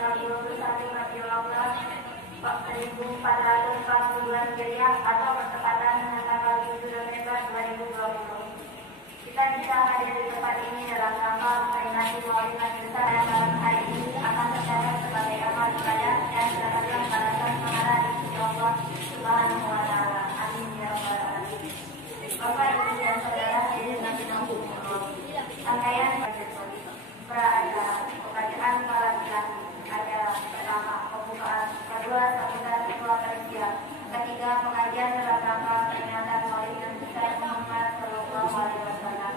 tanggal 21 Rabiul 1442 Hijriah atau bertepatan dengan tanggal 7 Desember 2020. Kita bisa hadir di tempat ini dalam rangka memperingati Maulid Nabi besar yang malam hari ini akan tercatat sebagai amal ibadah dan mendapatkan balasan pahala di sisi Allah Subhanahu wa Ta'ala. Amin ya rabbal alamin. Bapak, Ibu dan saudara hadirin rahimakumullah. Rangkaian pra-acara pembacaan kalam ilahi. Ada pertama pembukaan, kedua sambutan ketua panitia, ketiga pengajian dalam rangka peringatan Maulid Nabi besar Muhammad Sallallahu Alaihi Wasallam,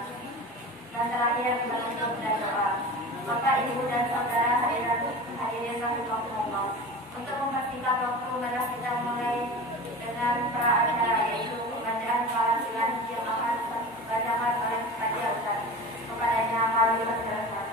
dan terakhir penutup dan doa. Bapak, Ibu dan saudara hadirin rahimakumullah. Untuk memastikan waktu mari kita mulai dengan pra-acara yaitu pembacaan kalam ilahi yang akan dibacakan oleh Haji Ustaz. Kepadanya kami persilakan.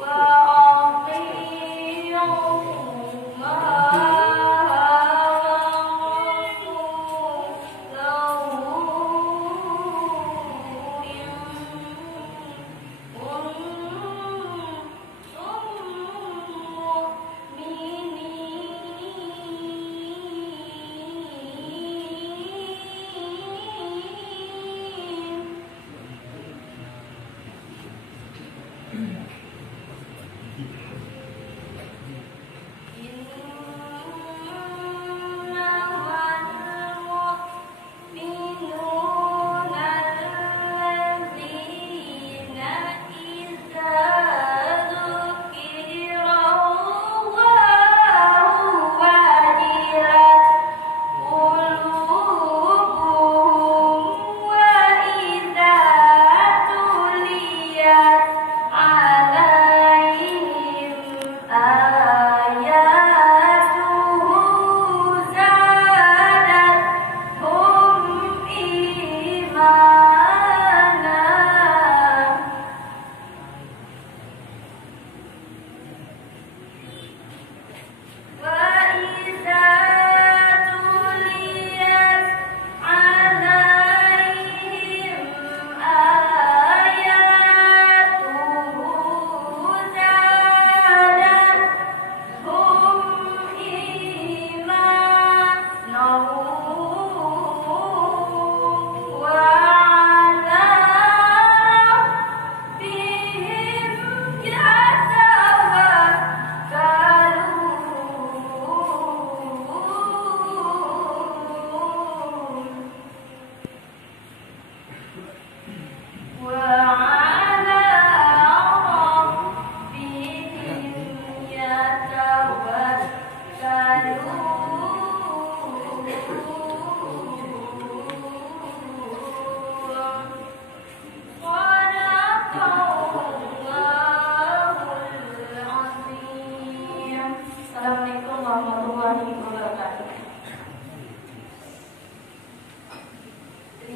Wa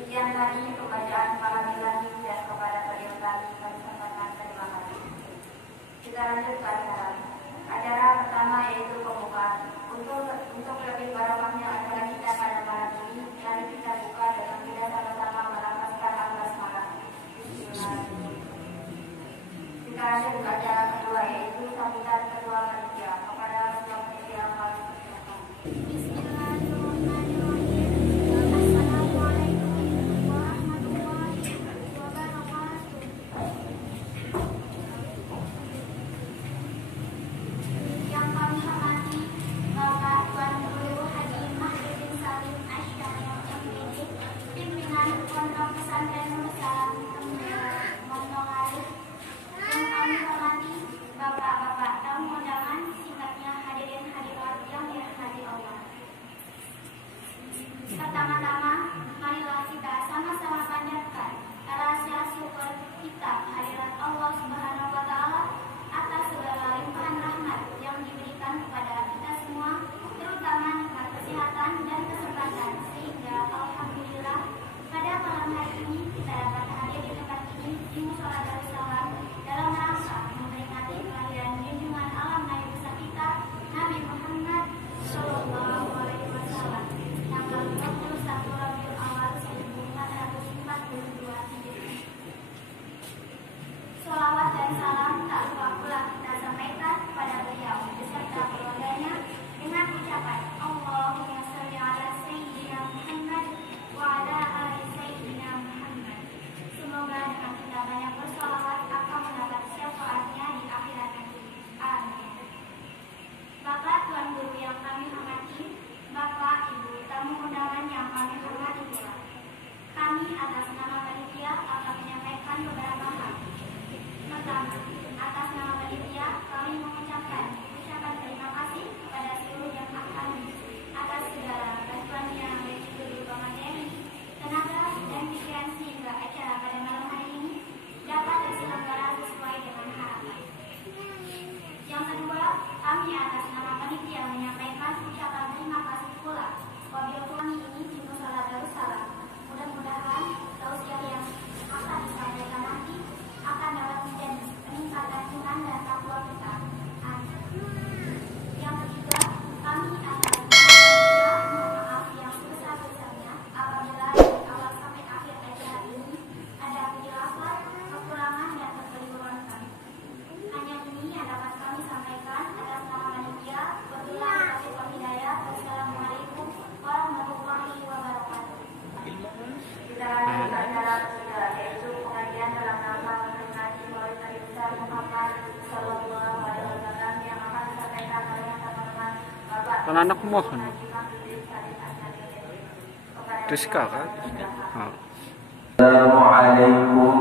Demikian tadi pembacaan para ilahi dan kepada beliau kami sampaikan terima kasih. Kita lanjut ke acara. Acara pertama yaitu pembukaan. Untuk lebih barokahnya acara kita pada malam ini, mari kita buka dengan kita sama-sama melafazkan al-basmalah. Bismillahirrahmanirrahim. Kita lanjut ke acara kedua yaitu sambutan ketua panitia kepada ketua panitia yang paling berkenan. Pertama-tama, marilah kita sama-sama panjatkan rasa syukur kita kehadirat Allah Subhanahu wa Ta'ala atas segala limpahan rahmat yang diberikan kepada kita semua, terutama nikmat kesehatan dan kesempatan, sehingga alhamdulillah pada malam hari ini kita dapat hadir di tempat ini di Mushola Darussalam dalam rangka memperingati kelahiran junjungan alam Nabi besar kita Nabi Muhammad Shallallahu Alaihi Wasallam tanggal 21 Rabiul Awal 1442 Hijriah. Sholawat dan salam tak lupa pula kita sampaikan kepada beliau beserta keluarganya dengan ucapan Allahumma sholli ala Sayyidina Muhammad wa ala ali Sayyidina Muhammad. Semoga dengan kita banyak bersholawat akan mendapat syafaatnya di akhirat nanti. Amin. Bapak Tuan Guru yang kami hormati, Bapak Ibu tamu undangan yang kami hormati pula, kami atas nama panitia akan menyampaikan beberapa hal. Pertama, atas nama panitia kami mengucapkan ucapan terima kasih kepada seluruh jamaah kami atas segala bantuannya baik itu berupa materi, tenaga, dan pikiran sehingga acara pada malam hari ini dapat terselenggara sesuai dengan harapan. Yang kedua, kami atas nama panitia menyampaikan ucapan terima kasih pula. Wabil kami ini di Mushola Darussalam. Mudah-mudahan tausiah yang akan disampaikan nanti akan dapat menjadi peningkatan iman dan takwa kita. Amin. Yang ketiga, kami akan mohon maaf yang sebesar-besarnya apabila dari awal sampai akhir acara ini ada kehilafan, kekurangan, dan kekeliruan kami. Hanya ini yang dapat kami sampaikan atas nama panitia. Wabillahi taufiq wal hidayah. Wassalamualaikum warahmatullahi wabarakatuh. Kita lanjut ke acara ketiga yaitu pengajian dalam rangka memperingati Maulid Nabi besar Muhammad Sallallahu Alaihi Wasallam yang akan disampaikan oleh teman-teman Bapak anak mohon Rizka kan? Assalamualaikum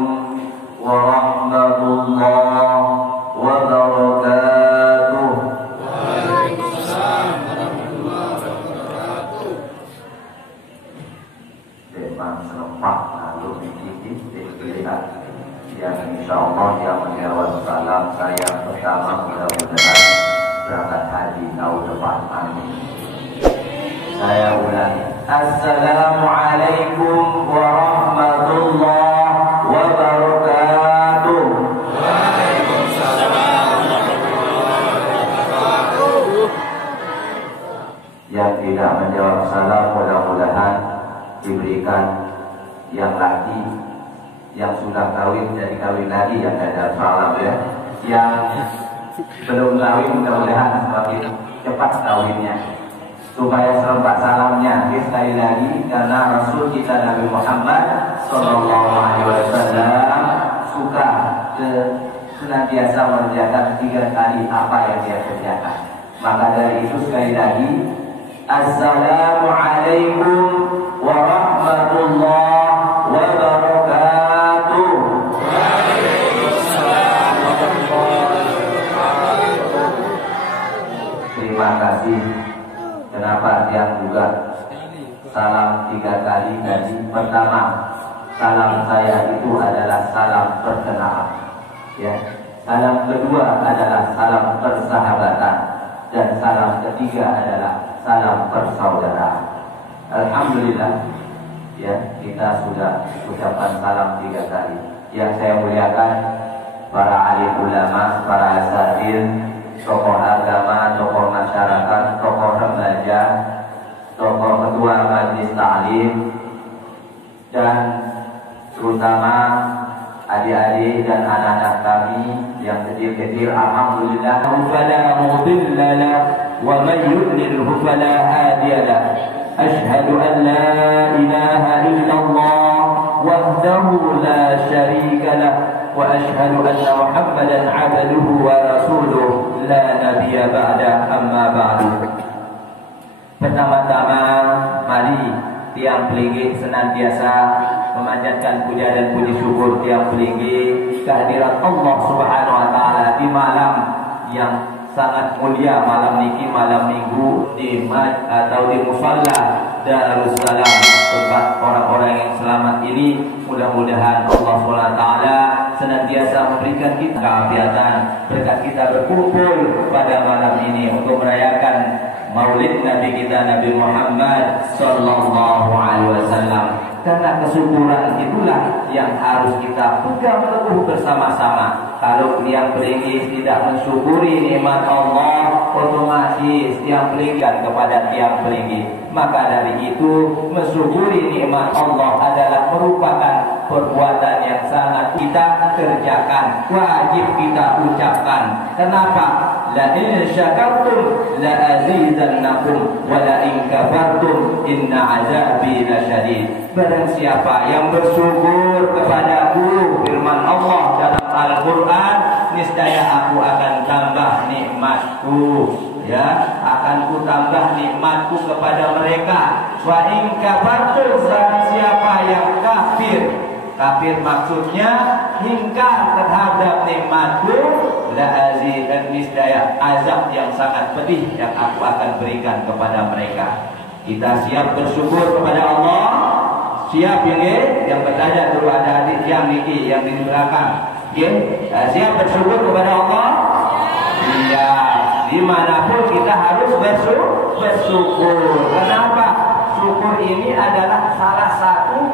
warahmatullahi wabarakatuh. Waalaikumsalam warahmatullahi wabarakatuh. Memang serempak lalu dilihat yang insya Allah yang menjawab salam saya pertama mudah-mudahan berangkat haji tahun depan. Amin. Saya ulangi. Assalamualaikum warahmatullahi wabarakatuh. Waalaikumsalam warahmatullahi wabarakatuh. Yang tidak menjawab salam mudah-mudahan diberikan yang laki, yang sudah kawin jadi kawin lagi yang ada salam ya. Yang belum kawin mudah-mudahan semakin cepat kawinnya supaya serempak salamnya. Sekali lagi karena Rasul kita Nabi Muhammad Sallallahu Alaihi Wasallam suka senantiasa mengerjakan 3 kali apa yang dia kerjakan. Maka dari itu sekali lagi Assalamualaikum warahmatullahi wabarakatuh. Waalaikumsalam warahmatullahi wabarakatuh. Terima kasih. Kenapa dia juga salam 3 kali tadi? Pertama, salam saya itu adalah salam perkenalan. Ya. Salam kedua adalah salam persahabatan dan salam ketiga adalah salam persaudaraan. Alhamdulillah ya kita sudah ucapkan salam 3 kali. Yang saya muliakan para alim ulama, para asatidz, tokoh agama, tokoh masyarakat, tokoh remaja, tokoh ketua majelis taklim, dan terutama adik-adik dan anak-anak kami yang kecil-kecil. Alhamdulillah, fala mudilla lah wa man yudlilhu fala hadiya lah. Asyhadu an la ilaha illallah wahdahu la syarika lah wa asyhadu anna Muhammadan abduhu wa rasuluh la nabiyya ba'da, amma ba'du. Pertama-tama mari tiang pelinggih senantiasa memanjatkan puja dan puji syukur tiang pelinggih kehadirat Allah Subhanahu wa taala di malam yang sangat mulia, malam niki, malam minggu di atau di musalla Darussalam, tempat orang-orang yang selamat ini. Mudah-mudahan Allah Subhanahu wa taala senantiasa memberikan kita keafiatan berkat kita berkumpul pada malam ini untuk merayakan Maulid Nabi kita Nabi Muhammad sallallahu alaihi wasallam. Karena kesyukuran itulah yang harus kita pegang teguh bersama-sama. Kalau yang pelinggih tidak mensyukuri nikmat Allah, otomatis yang pelinggih kepada tiang pelinggih. Maka dari itu mensyukuri nikmat Allah adalah merupakan perbuatan yang sangat kita kerjakan, wajib kita ucapkan. Kenapa? La in syakartum la azidannakum wa la in kafartum inna azabi lasyadid. Barang siapa yang bersyukur kepadaku, firman Allah dalam Al-Quran, niscaya aku akan tambah nikmatku, ya, akan ku tambah nikmatku kepada mereka. Wa in kafartum, barang siapa yang kafir, kafir maksudnya ingkar terhadap nikmatku, la azidan, niscaya azab yang sangat pedih yang aku akan berikan kepada mereka. Kita siap bersyukur kepada Allah. Siap yang bertanya dulu ada adik yang niki yang di belakang. Siap bersyukur kepada Allah? Iya. Dimanapun kita harus bersyukur. Kenapa? Syukur ini adalah salah satu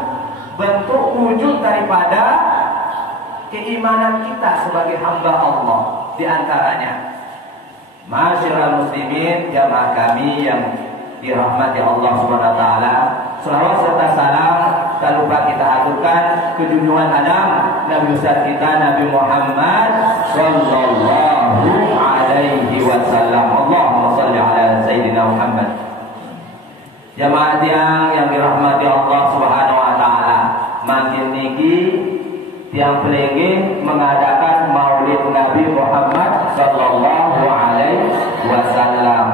bentuk wujud daripada keimanan kita sebagai hamba Allah. Di antaranya, Ma'asyiral muslimin, jamaah kami yang dirahmati Allah Subhanahu wa taala, selawat serta salam tak lupa kita aturkan kejunjungan Adam Nabi besar kita Nabi Muhammad sallallahu alaihi wasallam. Allahumma shalli ala sayyidina Muhammad. Jamaah yang dirahmati Allah Subhanahu wa taala, makin niki tiang pelinggih mengadakan Maulid Nabi Muhammad sallallahu alaihi wasallam.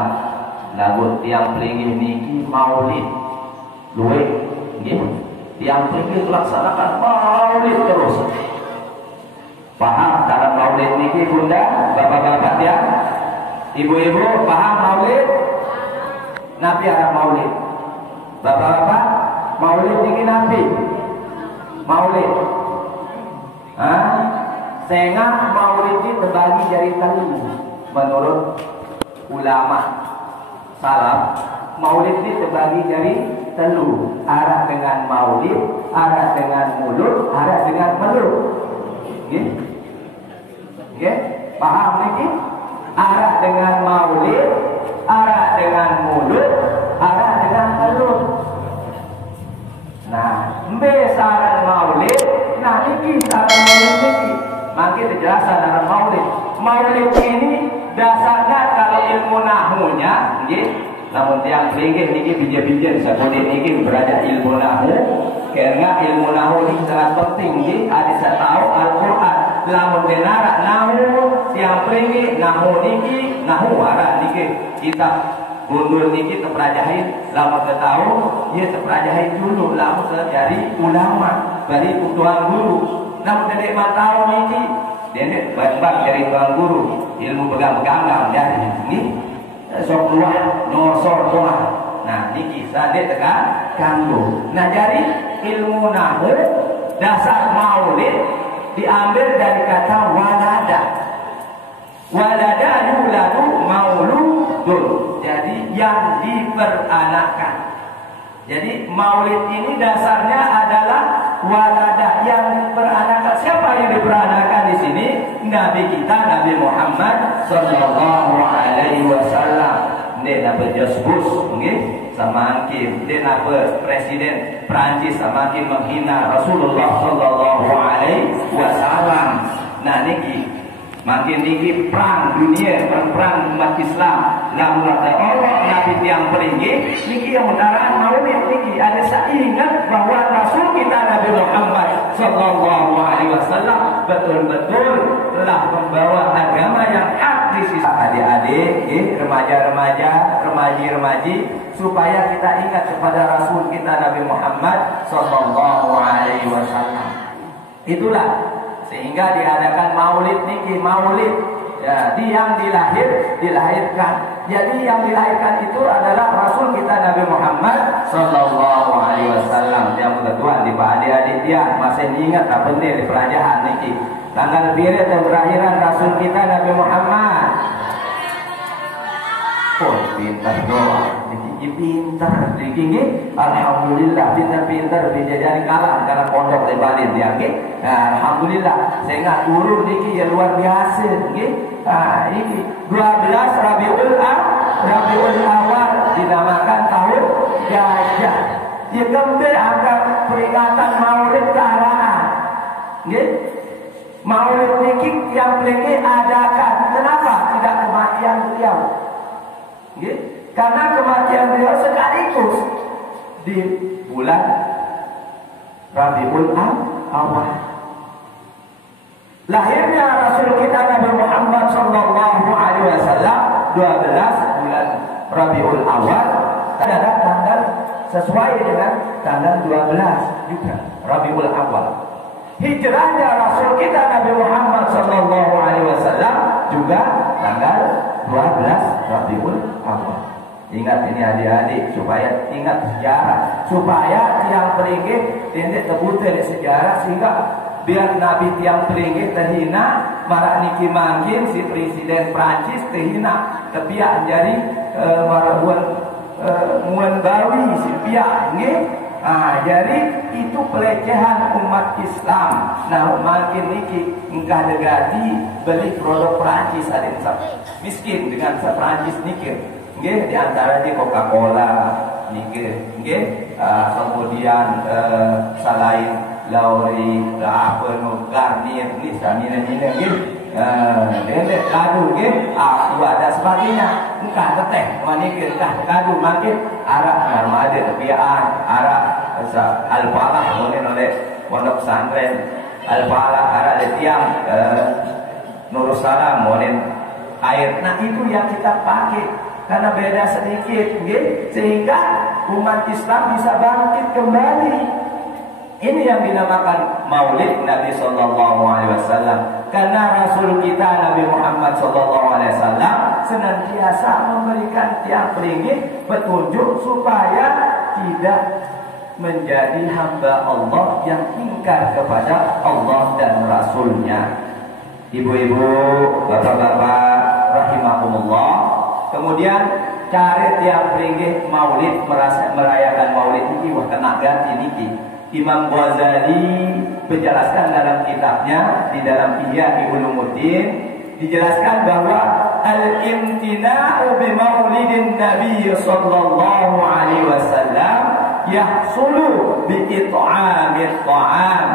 Lagu tiang pelinggih niki Maulid luwe nggih, tiang pelinggih melaksanakan Maulid terus. Paham cara Maulid niki Bunda, bapak-bapak ya, ibu-ibu paham Maulid? Nabi arah Maulid. Bapak-bapak, Maulid niki Nabi. Maulid. Sehingga Maulid ini terbagi dari telu menurut ulama salaf. Maulid ini terbagi dari telu, arah dengan maulid, arah dengan mulut, arah dengan mulut. Oke? Paham lagi? Arah dengan maulid, arah dengan mulut, arah dengan mulut. Nah, besaran maulid, nah ini saran maulid ini. Makin dijelasan dalam maulid. Maulid ini dasarnya kalau ilmu nahunya, namun tiang pelinggih niki bija-bija sakunin niki berada ilmu nahu. Karena ilmu nahu ini sangat penting. Ada saya tahu Al-Quran. Lamun denara nahu tiang pelinggih nahu niki nahu arah niki kita gundul niki terpelajarin. Lamun kita tahu dia terpelajarin dulu. Lamun dari ulama dari tuan guru. Namun dedek tahu niki dedek bang dari tuan guru ilmu pegang-pegang dari ini. Sok keluar nosor keluar. Nah niki sadek tekan kanggo. Nah jadi ilmu nahu dasar maulid diambil dari kata walada. Walada yuladu mauludun. Jadi yang diperanakkan. Jadi maulid ini dasarnya adalah waladah yang beranakan. Siapa yang diperanakan di sini? Nabi kita, Nabi Muhammad sallallahu alaihi wasallam. Dia dapat Josbus, semakin dia dapat Presiden Prancis semakin menghina Rasulullah sallallahu alaihi wasallam. Nah niki makin niki perang dunia, perang umat Islam. Lamun Allah Nabi tiang peringgi niki yang mudaran maulid niki ada saya ingat bahwa Rasul kita Nabi Muhammad sallallahu alaihi wasallam betul-betul telah membawa agama yang hak di sisi adik-adik, remaja-remaja, remaji-remaji, supaya kita ingat kepada Rasul kita Nabi Muhammad sallallahu alaihi wasallam. Itulah sehingga diadakan maulid niki, maulid ya, yang dilahirkan. Jadi yang dilahirkan itu adalah Rasul kita Nabi Muhammad sallallahu alaihi wasallam. Yang kedua di adik-adik dia masih ingat apa penting di pelajaran niki. Tanggal biru dan berakhiran Rasul kita Nabi Muhammad. Oh, pintar doa. Pintar, dikini, alhamdulillah, pintar-pintar dijajari kalah karena pondok lebalin dia, alhamdulillah, sehingga turun niki ya luar biasa, ini 12 Rabiul Awal dinamakan tahun gajah. Dia gembira agar peringatan Maulid kearaan, Maulid niki yang paling adakan. Kenapa tidak kematian beliau? Karena kematian beliau sekaligus di bulan Rabiul Awal. Lahirnya Rasul kita Nabi Muhammad sallallahu alaihi wasallam 12 bulan Rabiul Awal. Ada tanggal sesuai dengan tanggal 12 juga Rabiul Awal. Hijrahnya Rasul kita Nabi Muhammad sallallahu alaihi wasallam juga tanggal 12 Rabiul Awal. Ingat ini adik-adik supaya ingat sejarah, supaya tiang peringgi tidak terbuta sejarah, sehingga biar Nabi tiang peringgi terhina, malah niki manggil si Presiden Prancis terhina, kepiak jadi muan bawi si piak jadi itu pelecehan umat Islam. Nah makin niki engkah degati beli produk Prancis ada miskin dengan Prancis niki. Di antara di Coca-Cola, kemudian selain Lauri, Garnier, ini kadu, ada sebagainya. Entah teteh, entah kadu, makin arak armada, kebiaan, arak Al-Falah, mungkin oleh pondok pesantren Al-Falah, arak tiang Nurussalam, mungkin air. Nah itu yang kita pakai. Karena beda sedikit, sehingga umat Islam bisa bangkit kembali. Ini yang dinamakan Maulid Nabi Sallallahu Alaihi Wasallam. Karena Rasul kita Nabi Muhammad Sallallahu Alaihi Wasallam senantiasa memberikan tiang peringgi petunjuk supaya tidak menjadi hamba Allah yang ingkar kepada Allah dan Rasulnya. Ibu-ibu, bapak-bapak, rahimahumullah. Kemudian cari tiap peringgi maulid, merayakan maulid ini wah kena ganti niki. Imam Ghazali menjelaskan dalam kitabnya di dalam Ihya Ulumuddin dijelaskan bahwa al-imtina'u bi maulidin Nabi sallallahu alaihi wasallam yahsulu bi it'amit ta'am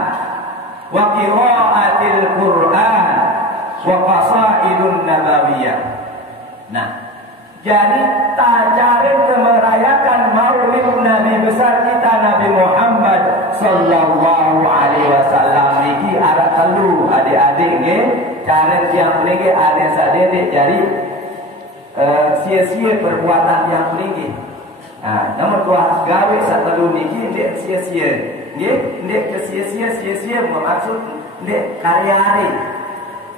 wa qira'atil Qur'an wa qasaidun nabawiyah. Nah, jadi tajarin merayakan maulid Nabi besar kita Nabi Muhammad sallallahu alaihi wasallam ini ada telu adik-adik cara yang tinggi ada sadede jadi sia-sia perbuatan yang tinggi. Nah, nomor dua gawe satelu niki ndek sia-sia. Ndek sia-sia bermaksud ndek karya-hari.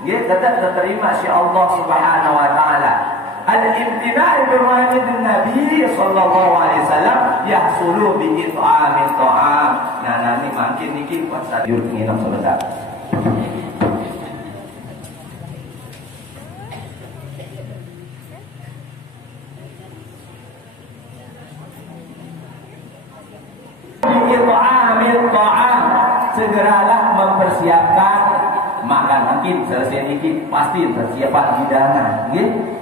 Tetap terima si Allah Subhanahu wa taala. Al-imtina' bi maulidin Nabi sallallahu alaihi wasallam yahsulu bi it'amit ta'am. Nah, nanti makin niki pas yur nginep sebentar. segeralah mempersiapkan makan. Mungkin selesai dikit pasti persiapan hidangan,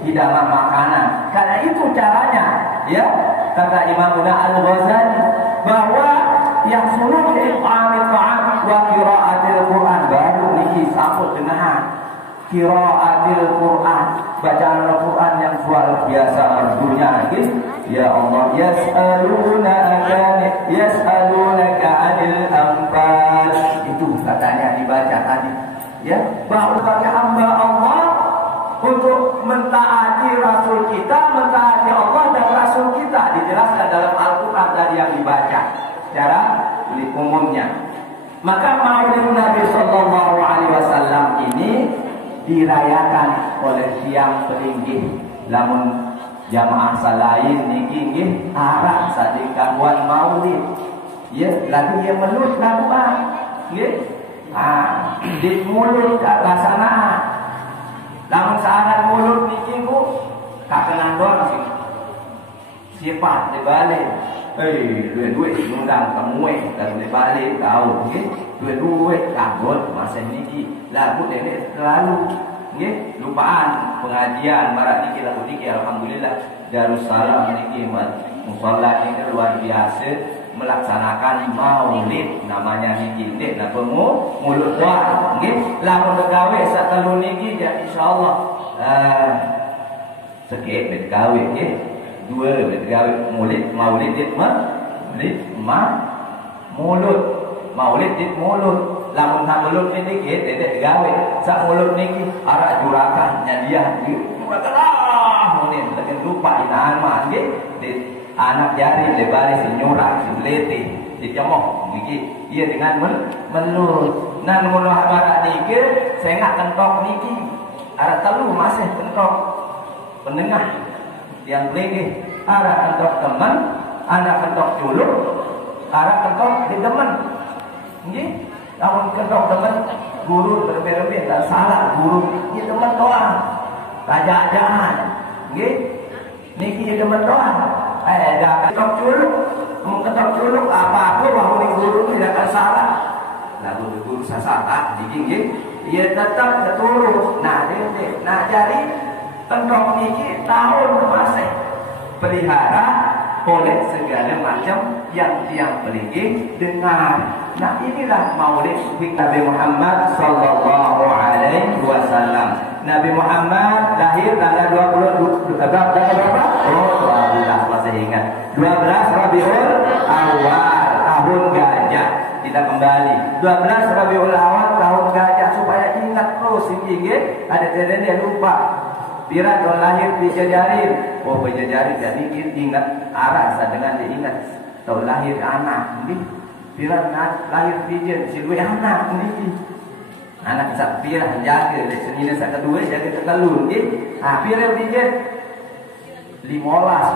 hidangan makanan. Karena itu caranya, ya. Kata Imam Al-Ghazali bahwa yang suruh i'amil ta'am wa qira'atil Quran, baru niki sambut dengan qira'atil Quran, bacaan Al-Quran yang luar biasa merdunya. Ya Allah, yas'alunaka 'anil anfal, itu katanya dibaca tadi, ya, bahwa bagi hamba Allah untuk mentaati Rasul kita, mentaati Allah dan Rasul kita, dijelaskan dalam Al-Quran tadi yang dibaca secara umumnya. Maka Maulid Nabi Sallallahu Alaihi Wasallam ini dirayakan oleh siang peninggi. Namun jamaah salain niki nggih arah sadik gangguan Maulid. Ya, lagu yang menulis lagu nggih. Di mulut laksanaan. Namun saat mulut niki Bu, kakenan doang sih. Siapa dibalik? Duit ngundang temui dan dibalik tahu nggih. Duit kabut masa niki lagu nenek selalu nggih lupaan pengajian marak niki lagu niki alhamdulillah Darussalam niki musalla ini luar biasa melaksanakan Maulid namanya niki nek na mulut doa nggih lamun begawe satelu niki ya insyaallah sekit begawe nggih dua begawe Maulid dit Maulid dit mulut. Lamun nak mulut ni dikit, dedek gawe. Sak mulut ni arak jurakan nyadiah. Mungkin lagi lupa inahan mah anak jari lebari si nyurak, si belete, si cemoh. Ia dengan melut. Nan mulut barak niki, sengak kentok niki. Arak telu masih kentok penengah. Yang belege arak kentok teman, anak kentok culuk, arak kentok di teman. Nggih. Namun kentok teman guru berbeda-beda dan salah guru ini teman doang raja jangan nggih niki teman doang dah ketok culuk apa bahwa guru tidak akan salah lalu guru salah niki nggih ia tetap terus nah jadi kentok niki tahun masih pelihara oleh segala macam yang tiang pelinggi dengar. Nah inilah Maulid Nabi Muhammad Sallallahu Alaihi Wasallam. Nabi Muhammad lahir tanggal 12 berapa? Oh 12 masih ingat. 12 Rabiul Awal tahun gajah. Kita kembali 12 Rabiul Awal tahun gajah supaya ingat terus ini ada dia lupa. Bila tahun lahir Bijajarin, oh Bijajarin jadi ingat arah dengan diingat tahun lahir anak ini. Bila lahir Bijajarin silui anak ini. Anak sak pira jaga senina sak kedua jaga tekalun ni. Pira Bijajarin 15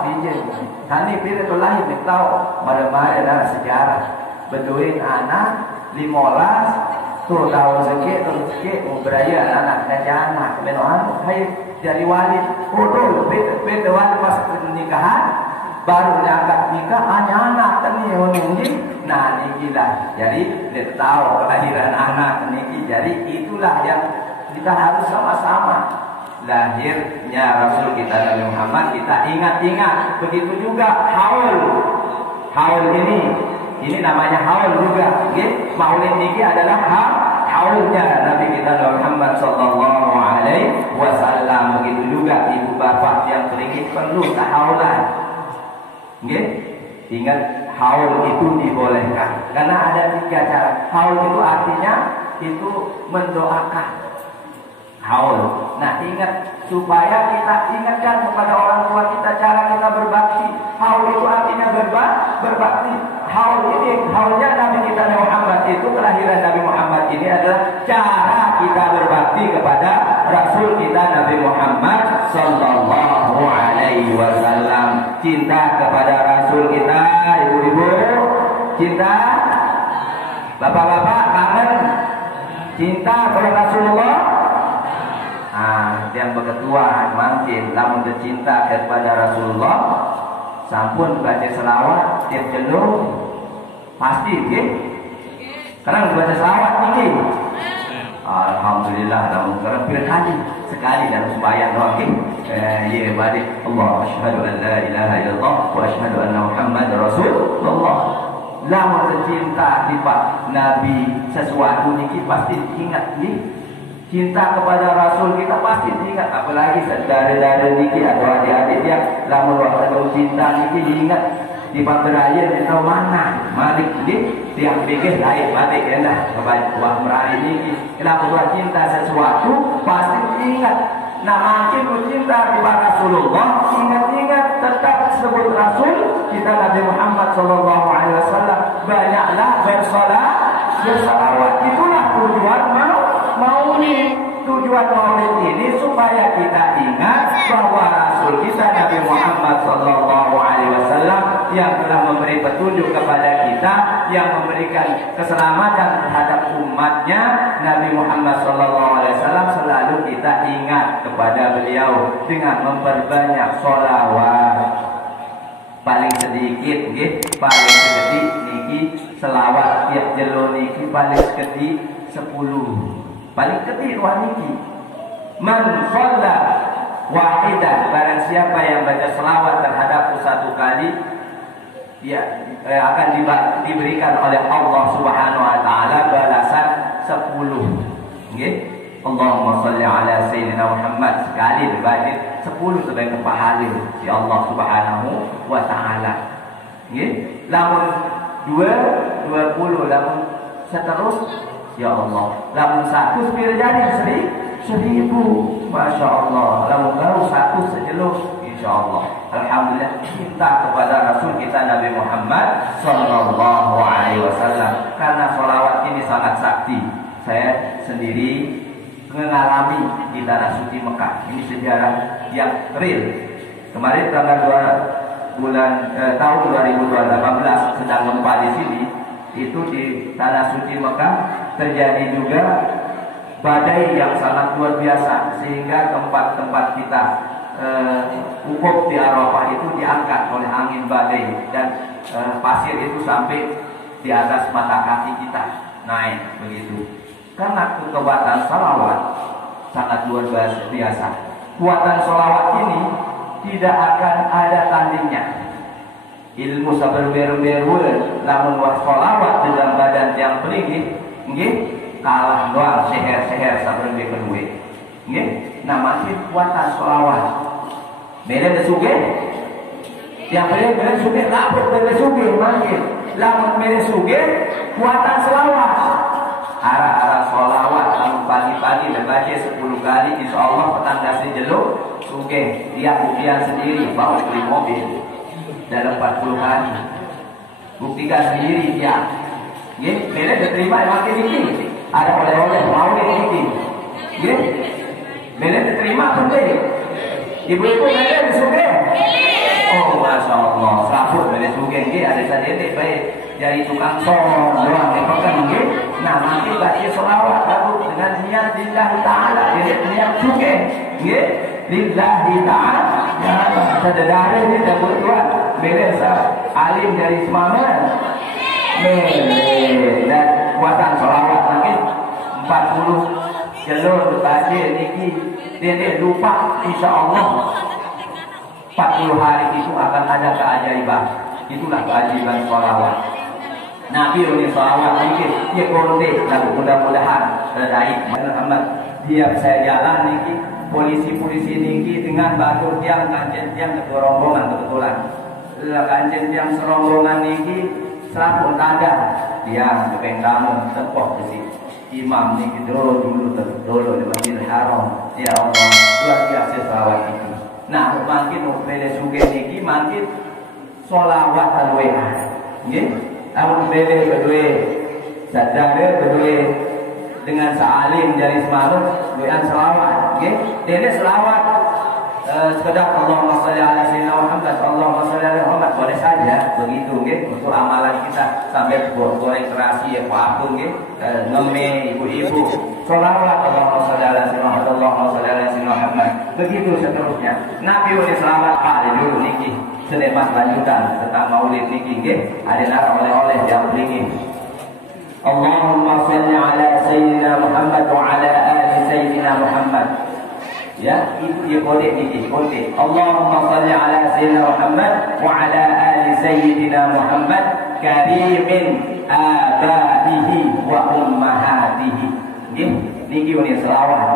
Bijajarin. Tani pira tahun lahir ni tahu mare-mare dah sejarah. Beduin anak 15 tu tahun sikit mau beraya anak anak menoan hai jadi wali kodol beda wali pas pernikahan baru diangkat nikah hanya anak tadi ini nah ini lah jadi dia tahu kelahiran anak ini jadi itulah yang kita harus sama-sama lahirnya Rasul kita Nabi Muhammad kita ingat-ingat begitu juga haul ini namanya haul juga Maulid ini adalah haulnya Nabi kita Muhammad Sallallahu Alaihi Wasallam begitu juga ibu bapak yang sedikit perlu tahaulan ingat haul itu dibolehkan karena ada 3 cara haul itu artinya itu mendoakan haul nah ingat supaya kita ingatkan kepada orang tua kita cara kita berbakti haul itu artinya berbakti haulnya Nabi kita Muhammad itu kelahiran Nabi Muhammad ini adalah cara kita berbakti kepada Rasul kita Nabi Muhammad Sallallahu Alaihi Wasallam cinta kepada Rasul kita ibu-ibu cinta bapak-bapak kangen cinta kepada Rasulullah yang berketua makin lamun cinta kepada Rasulullah sampun baca selawat tiap jenuh pasti Sekarang baca selawat niki. Alhamdulillah, namun kerap kali sekali dalam sembahyang doang ya balik Allah asyhadu an la ilaha illallah wa asyhadu anna Muhammadar Rasulullah. Lama cinta di Pak Nabi sesuatu niki pasti ingat nih. Cinta kepada Rasul kita pasti ingat, apalagi saudara-saudara niki atau adik-adik yang lama waktu cinta niki ingat di Paberaya di mana malik di tiang pikir lain mati kena kebajuan meraih ini kenapa buat cinta sesuatu pasti ingat. Nah makin cinta di Rasulullah ingat-ingat tetap sebut Rasul kita Nabi Muhammad Sallallahu Alaihi Wasallam banyaklah bersolawat itulah tujuan maulid. Tujuan maulid ini supaya kita ingat bahwa Rasul kita Nabi Muhammad Sallallahu Alaihi Wasallam yang telah memberi petunjuk kepada kita, yang memberikan keselamatan terhadap umatnya, Nabi Muhammad Sallallahu Alaihi Wasallam selalu kita ingat kepada beliau dengan memperbanyak sholawat. Paling sedikit, paling sedikit niki selawat tiap jelo niki paling sedikit 10. Paling kecil wanita. Man shalla wahidan, barang siapa yang baca selawat terhadapku satu kali, ya akan diberikan oleh Allah Subhanahu wa taala balasan 10. Nggih. Allahumma shalli ala sayyidina Muhammad, sekali dibaca 10 sebagai pahala di Allah Subhanahu wa taala. Nggih. Lamun 20 lamun seterus ya Allah, lamun 1 sepira jadi 1000, Masya Allah. Lamun baru 1 sejeluk, Insya Allah. Alhamdulillah kita kepada Rasul kita Nabi Muhammad Sallallahu Alaihi Wasallam. Karena sholawat ini sangat sakti. Saya sendiri mengalami di tanah suci Mekah. Ini sejarah yang real. Kemarin tanggal 2 bulan tahun 2018 sedang gempa di sini. Itu di tanah suci Mekah terjadi juga badai yang sangat luar biasa sehingga tempat-tempat kita ukuf di Arafah itu diangkat oleh angin badai dan pasir itu sampai di atas mata kaki kita naik begitu. Karena kekuatan salawat sangat luar biasa. Kuatan salawat ini tidak akan ada tandingnya. Ilmu sabar berber namun wassalawat dalam badan yang pelingin nggih kalah doang seher-seher sabar berber nggih. Nah masih kuatan sholawat beda sugih yang beda sugih lapor beda sugih masih lamun beda sugih kuatan sholawat arah-arah sholawat lamun pagi-pagi membaca 10 kali insyaallah petang kasih jeluk sugih dia ujian sendiri bawa beli mobil dalam 40 hari. Buktikan sendiri dia. Nggih, bela diterima makin ini. Ada oleh-oleh mau ini. Nggih. Bela diterima penting. Ibu-ibu bela disuge. Oh, Masya Allah. Sabut bela suge nggih ada sadete baik dari tukang sol doang dipegang nggih. Nah, makin baca selawat lalu dengan niat lillahi taala, niat suge. Nggih. Lillahi taala. Ya, saudara ini dah berdoa. Bela alim dari semangat dan kuatan sholawat lagi 40 jalur baca niki dia lupa insya Allah 40 hari itu akan ada keajaiban. Itulah keajaiban sholawat. Nabi oleh sholawat niki dia kontek lalu mudah-mudahan redai Muhammad dia saya jalan niki polisi-polisi niki dengan batu tiang kancen tiang ketua rombongan kebetulan kancen tiang serombongan niki serapun tanda yang kepeng kamu tepok ke imam niki dulu di Masjidil Haram ya Allah luar biasa sholawat itu. Nah makin beda suge niki makin sholawat alweha nggih amun beda kedua sadare kedua dengan saalim dari semangat wean sholawat nggih dene sholawat sekedar Allahumma shalli ala sayyidina Muhammad, Allahumma shalli ala Muhammad boleh saja begitu nggih untuk amalan kita sampai goreng terasi ya Pak Agung nggih ngeme ibu-ibu sholawat Allahumma shalli ala sayyidina Muhammad, Allahumma shalli ala sayyidina Muhammad begitu seterusnya. Nabi boleh selamat kali dulu niki sedemat lanjutan tentang maulid niki nggih ada oleh-oleh yang beringin Allahumma salli ala Sayyidina Muhammad wa ala ali Sayyidina Muhammad. Ya, itu dia kode ini, kode. Allahumma salli ala Sayyidina Muhammad wa ala ali Sayyidina Muhammad karimin abaihi wa ummahatihi. Nggih, niki ini selawat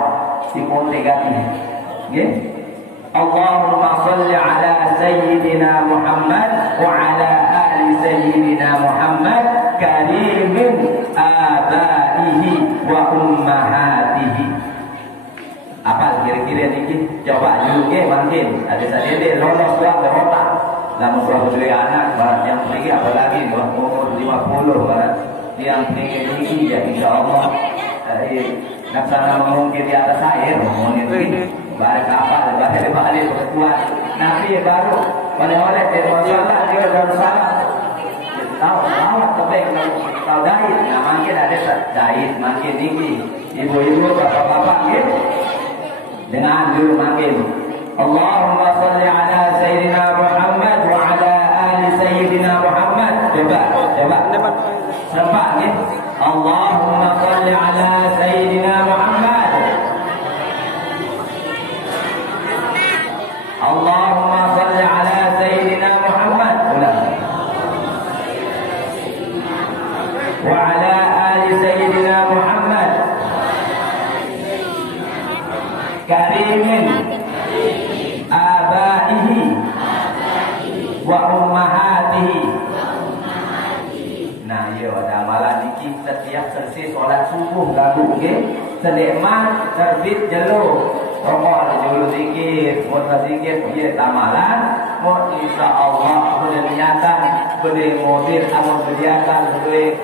si kode ganti. Nggih. Allahumma salli ala Sayyidina Muhammad wa ala ali Sayyidina Muhammad karimin abaihi wa ummahatihi. Apa kira-kira ini? Coba dulu ke mungkin ada saja dia lolos doang berapa? Lalu suatu dua anak barat yang tinggi apalagi umur 50 barat yang tinggi tinggi ya insya Allah laksana mungkin di atas air mungkin ini barat kapal barat balik berkuat nanti baru oleh-oleh dari masalah dia baru salah tahu tapi kalau dait nah makin ada dait makin tinggi ibu-ibu bapak-bapak gitu dengan dulu makin Allahumma salli ala Sayyidina Muhammad wa ala ali Sayyidina Muhammad. Coba sempat ya. Allahumma salli ala Sayyidina Muhammad. Allahumma salli ala Sayyidina Muhammad. Wa ala ali Sayyidina Muhammad karimin abaihi wa ummahatihi. Nah, iya ada amalan iki setiap selesai sholat subuh gabung nggih. Sedeman terbit jelo. Pokok dulu zikir, mudah zikir ieu amalan, mau insyaallah boleh niatan, boleh mobil amun beliakan, boleh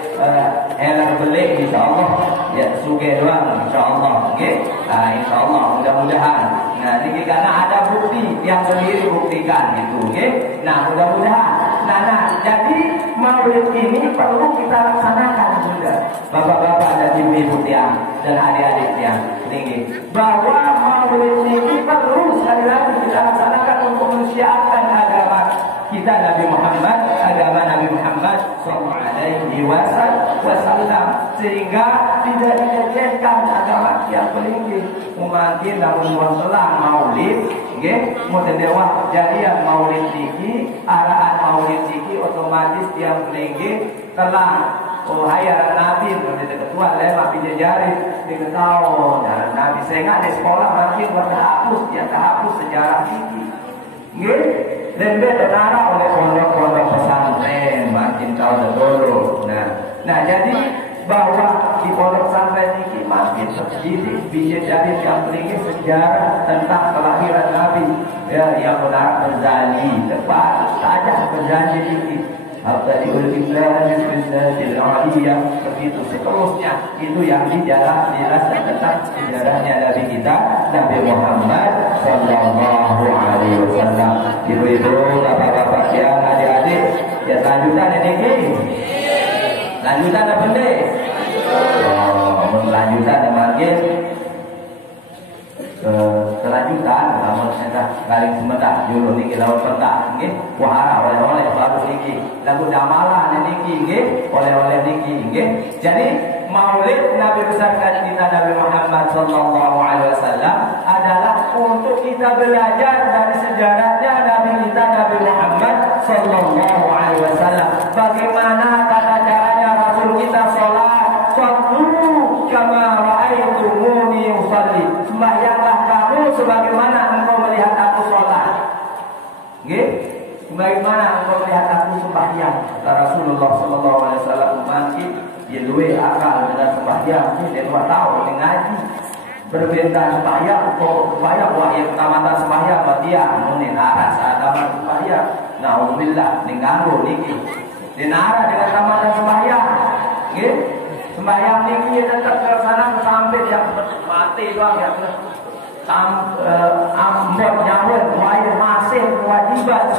eler beli insyaallah ya sugih doang insyaallah nggih. Nah, insyaallah mudah-mudahan. Nah, ini karena ada bukti yang sendiri buktikan itu nggih. Nah, mudah-mudahan. Nah, jadi maulid ini perlu kita laksanakan juga. Bapak-bapak dan ibu-ibu tiang dan adik-adik tiang tinggi bahwa maulid ini perlu sekali lagi kita laksanakan untuk mensiarkan agama kita Nabi Muhammad, agama Nabi Muhammad SAW, sehingga tidak dilecehkan agama yang penting mungkin dalam setelah maulid nggih mboten dewa jadian maulid niki arahan maulid niki otomatis yang penting telah hayar Nabi mboten ketua lewat dijajari diketahui dan Nabi sehingga di sekolah makin terhapus ya terhapus sejarah niki nggih dan beda oleh pondok-pondok pesantren makin tahun dulu. Nah jadi bahwa di pondok pesantren ini makin terdidik bisa jadi yang tinggi sejarah tentang kelahiran Nabi ya, yang benar Ghazali tepat saja berjanji ini Abdali ulillah bismillahirrahmanirrahim begitu seterusnya itu yang dijelaskan tentang sejarahnya dari kita Nabi Muhammad sallallahu alaihi wasallam. Ibu-ibu, bapak-bapak yang adik-adik ya lanjutan ini lanjutan apa benda? Lanjutan dipanggil kelanjutan namun saya garing sementara dulu niki lawan pentak nggih wahara oleh-oleh baru niki lagu damalan niki nggih oleh-oleh niki nggih. Jadi maulid Nabi besar kita Nabi Muhammad sallallahu alaihi wasallam adalah untuk kita belajar dari sejarahnya Nabi kita Nabi Muhammad sallallahu alaihi wasallam bagaimana tata caranya Rasul kita salat sallu kama ra'aitumuni usalli sembahyanglah kamu sebagaimana engkau melihat aku salat nggih sebagaimana engkau melihat aku sembahyang. Rasulullah sallallahu alaihi wasallam mangkit dia duwe akal dengan sembahyang dia dua tahu ngaji berbeda sembahyang kok sembahyang wah yang tamatan sembahyang dia munin aras agama sembahyang naudzubillah ning ganggu niki dinara dengan tamatan sembahyang nggih sembahyang niki tetap terlaksana sampai yang mati doang ya ambek nyawa wae masih kewajiban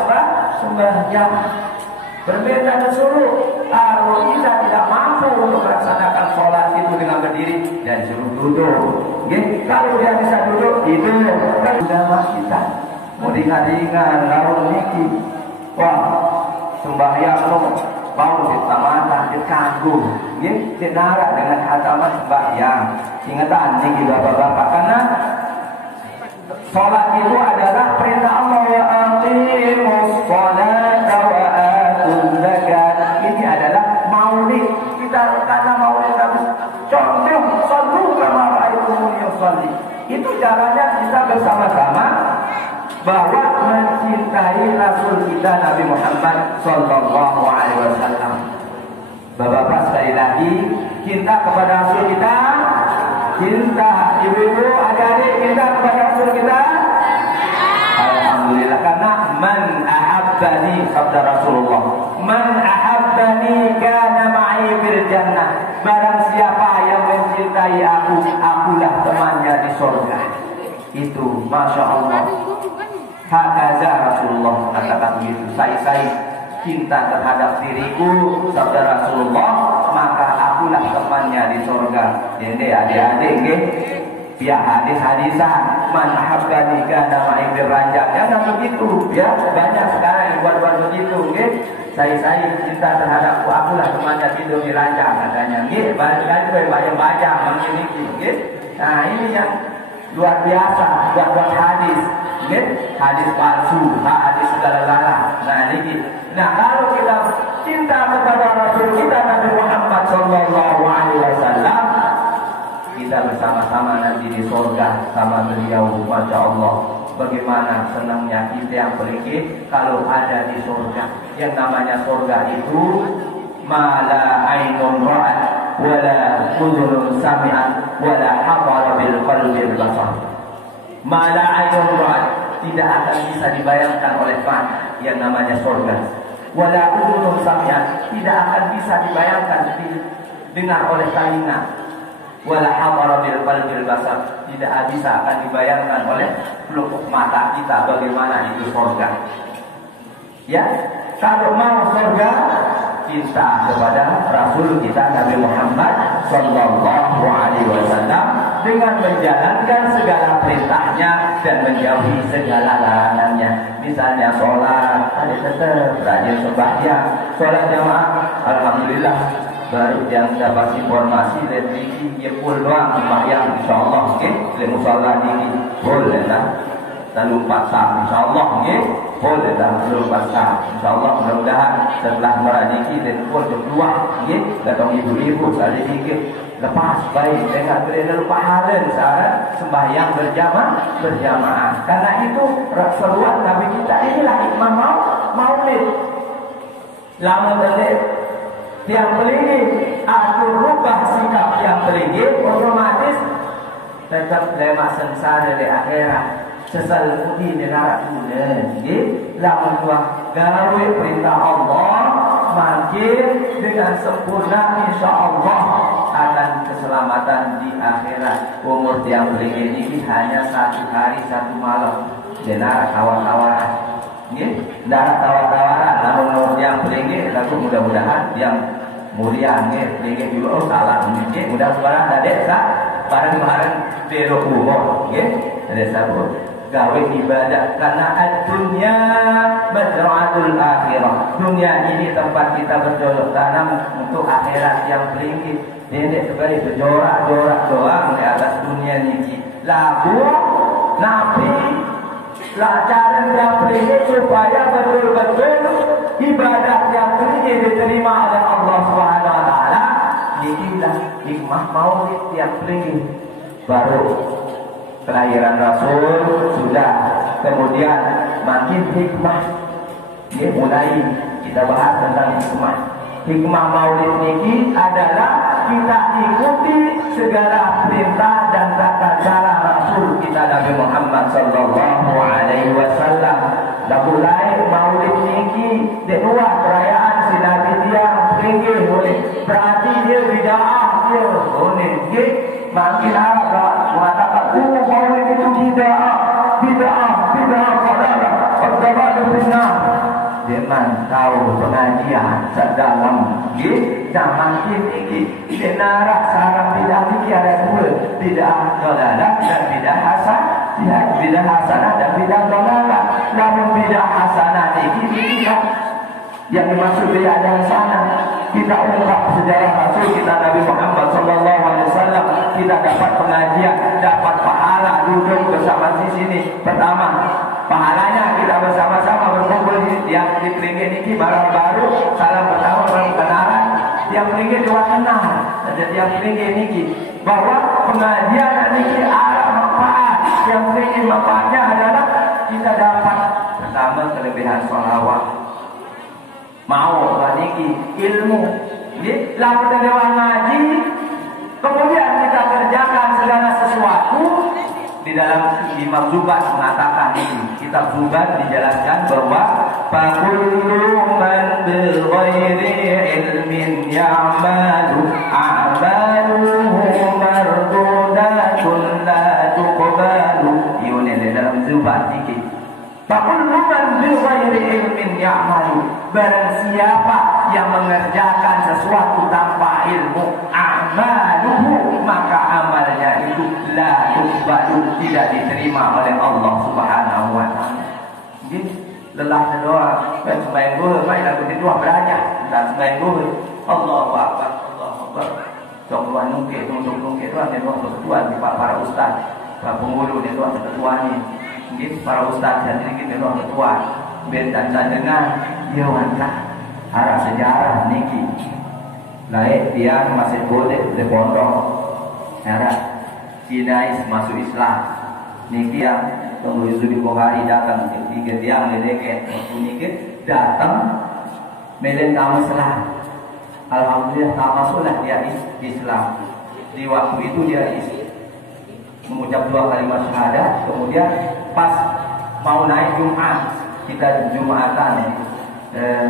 sembahyang berbeda disuruh kalau kita tidak mampu untuk melaksanakan sholat itu dengan berdiri dan suruh duduk kalau dia bisa duduk itu agama kita mau ringan-ringan lalu niki wah sembahyang lo baru ditamatan kagum, cenara dengan khataman sembahyang. Ingatan nih bapak-bapak, karena sholat itu adalah perintah Allah, wa aqimus sholata wa atuz zakat. Ini adalah maulid kita, karena maulid itu contoh sallu kama ra'aitumuni usolli. Itu caranya kita bersama-sama bahwa mencintai Rasul kita Nabi Muhammad Sallallahu Alaihi Wasallam. Bapak-bapak sekali lagi, cinta kepada Rasul kita, cinta ibu-ibu, adik-adik, cinta kepada Rasul kita. Alhamdulillah, karena man ahabbani, sabda Rasulullah, man ahabbani kana ma'i fil jannah. Barang siapa yang mencintai aku, akulah temannya di surga. Itu Masya Allah. Hakaza Rasulullah katakan begitu. Saya cinta terhadap diriku, sabda Rasulullah, maka akulah temannya di surga. Jadi adik-adik nggih, ya hadis-hadisan man habbani kana ma'i fil ranjang. Jangan begitu ya, banyak sekarang yang buat begitu nggih. Saya cinta terhadapku, akulah temannya tidur di ranjang katanya. Nggih, banyak baca memiliki nggih. Nah, ini yang luar biasa buat hadis. Nggih, hadis palsu, hadis segala-gala. Nah, ini. Nah, kalau kita cinta kepada Rasul kita Nabi Muhammad sallallahu alaihi wasallam, kita bersama-sama nanti di surga sama beliau. Masya Allah, bagaimana senangnya kita yang pergi kalau ada di surga. Yang namanya surga itu mala ainun ra'at wala udhunun sami'at wala khatara bil qalbi basar. Mala ainun ra'at, tidak akan bisa dibayangkan oleh mata yang namanya surga. Wala udhunun sami'at, tidak akan bisa dibayangkan didengar oleh telinga. Wala khatara bil qalbi basar, tidak bisa akan dibayangkan oleh pelupuk mata kita bagaimana itu surga. Ya, kalau mau surga, cinta kepada Rasul kita Nabi Muhammad Sallallahu Alaihi Wasallam dengan menjalankan segala perintahnya dan menjauhi segala larangannya. Misalnya sholat, ada tetap rajin sembahyang, sholat jamaah. Alhamdulillah, baru yang dapat informasi dari dia pul doang sembahyang, insyaallah, oke? Lemu sholat ini boleh lah. Lalu 4 sah, insyaallah, nggih. Boleh dah lalu 4 sah. Insyaallah, mudah-mudahan setelah merajiki dan pun keluar, nggih. Datang ibu-ibu sekali fikir lepas baik dengan berada pahala saat sembahyang berjamaah. Karena itu seruan Nabi kita inilah hikmah maulid. Lama balik yang pelingin, aku rubah sikap yang pelingin, otomatis tetap lemak sengsara di akhirat. Sesal putih di neraka dunia. Lamun dua gawe perintah Allah, makin dengan sempurna insya Allah akan keselamatan di akhirat. Umur yang pelingin ini hanya 1 hari 1 malam. Di neraka tawar-tawaran. Darah tawar-tawaran. Namun umur yang pelingin, lalu mudah-mudahan yang mulia pelingin juga. Oh salah, mudah-mudahan ada desa. Pada kemarin belok umur, ada sabun. Gawe ibadah karena dunia mazra'atul akhirah. Dunia ini tempat kita bercocok tanam untuk akhirat yang tinggi. Ini sebagai berjorak-jorak doang di atas dunia ini. Lalu Nabi pelajaran yang tinggi supaya betul-betul ibadah yang tinggi diterima oleh Allah Subhanahu Wa Taala. Inilah hikmah maulid yang tinggi. Baru kelahiran Rasul sudah, kemudian makin hikmah. Ini mulai kita bahas tentang hikmah. Hikmah maulid ini adalah kita ikuti segala perintah dan tata cara Rasul kita Nabi Muhammad Sallallahu Alaihi Wasallam. Dan mulai maulid ini kedua perayaan si Nabi dia tinggi boleh. Berarti dia bid'ah dia boleh. Makin Arab mengatakan maulid itu bid'ah fadalah fadalah benar. Jangan tahu pengajian sedalam dan makin tinggi benar sarang bid'ah ini ada dua, bid'ah fadalah dan bid'ah hasan. Ya, bid'ah hasanah dan bid'ah fadalah. Namun bid'ah hasanah ini yang dimaksud bid'ah hasanah kita ungkap sejarah Rasul kita Nabi Muhammad sallallahu alaihi wasallam, kita dapat pengajian, dapat pahala duduk bersama di sini. Pertama, pahalanya kita bersama-sama berkumpul yang di Pringgi niki barang baru, salam pertama perkenalan, yang Pringgi dua kenal, jadi yang Pringgi niki bahwa pengajian niki ada manfaat, yang Pringgi manfaatnya adalah kita dapat pertama kelebihan sholawat, mau niki ilmu, lalu dewa ngaji, kemudian kita kerjakan segala sesuatu. Di dalam Imam Zubat mengatakan ini, kitab Zubat dijelaskan bahwa fakullu man bil ghairi ilmin ya'malu a'maluhu mardudatun la tuqbalu. Ini di dalam Zubat ini. Fakullu man bil ghairi ilmin ya'malu, barang siapa yang mengerjakan sesuatu tanpa ilmu, amaluhu, maka amalnya itu la tuqbalu, tidak diterima oleh Allah Subhanahu wa taala. Jadi lelah doa, sembahyang zuhur, mai lagu itu beranya, dan sembahyang zuhur, Allahu akbar, Allahu akbar. Coba nungkit untuk nungkit doa dan doa ketua di para ustaz, para pengurus dan doa ketua ni. Jadi para ustaz dan ini doa ketua, dan dengan dia wanita arah sejarah niki. Lain dia masih boleh di pondok. Arah Cina masuk Islam. Niki yang penulis di Bukhari datang ketika dia mendeket niki datang melentang Islam. Alhamdulillah tak masuklah dia Islam. Di waktu itu dia mengucap dua kalimat syahadat, kemudian pas mau naik Jumat, kita Jumatan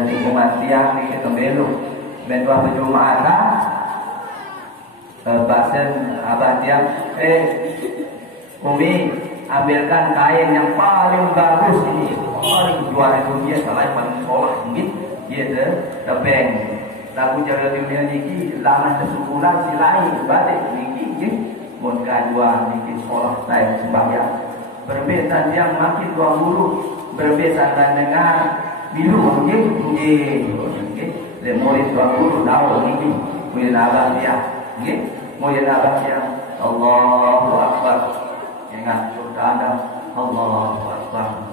Jumat tiang di Kembelu bentua Jumatan basen abah tiang Umi ambilkan kain yang paling bagus ini, paling juara dunia, selain paling sekolah ini dia tepeng lagu jalan dunia niki lama sesukulan silai balik niki monka dua niki sekolah saya sembahyang berbeda yang makin 20 berbeda dengan biru nggih le murid 20 tahun niki murid abah dia nggih murid abah dia Allahu akbar ingat surga Allahu akbar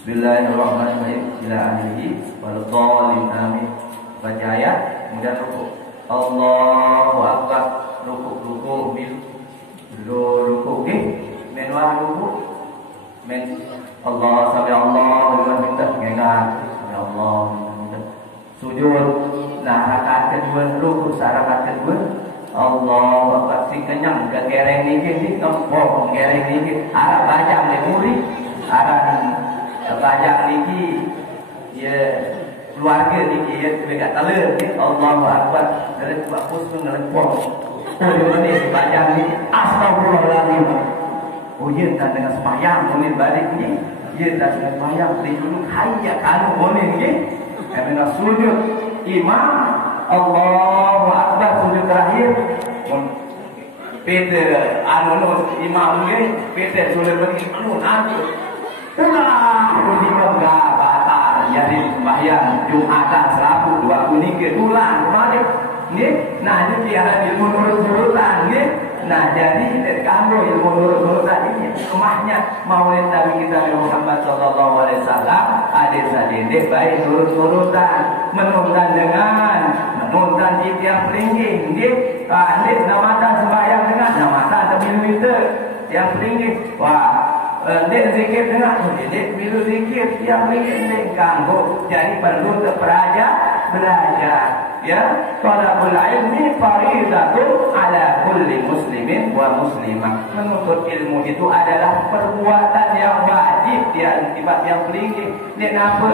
Bismillahirrahmanirrahim ila alihi wal dhalim amin baca ayat kemudian rukuk Allahu akbar rukuk bil rukuk menwa rukuk men Allah sampai Allah dengan minta ingat ya Allah sujud nah rakaat kedua rukuk rakaat kedua Allah pasti kenyang ke kereng ni tempok kereng ni arah baca memori arah baca ni ya keluarga ni ya dekat tala Allahu akbar dari bagus mengelempok oh ni baca ni astagfirullahalazim ujian dengan sembahyang boleh balik ni dia tak dengan sembahyang dulu hayya kalau boleh ni kerana sujud imam Allahu akbar sujud terakhir Peter anu imam ni Peter sudah pergi anu nanti ulah lima batal jadi sembahyang Jumatan selaku dua kuning ke ulang balik ni nah ini dia ada ilmu nurut-nurutan ni nah jadi kamu ilmu nurut-nurutan ini rumahnya maulid Nabi kita Muhammad sallallahu alaihi wasallam ada sadede baik nurut-nurutan menuntan dengan menuntan yang tinggi ni adik namatan sembahyang dengan namatan terbilu-bilu yang tinggi wah dek zikir dengan dek bilu zikir yang tinggi ganggu jadi perlu terpelajar belajar ya talabul ilmi faridatun ala kulli muslimin wa muslimah menuntut ilmu itu adalah perbuatan yang wajib dia akibat yang tinggi dia apa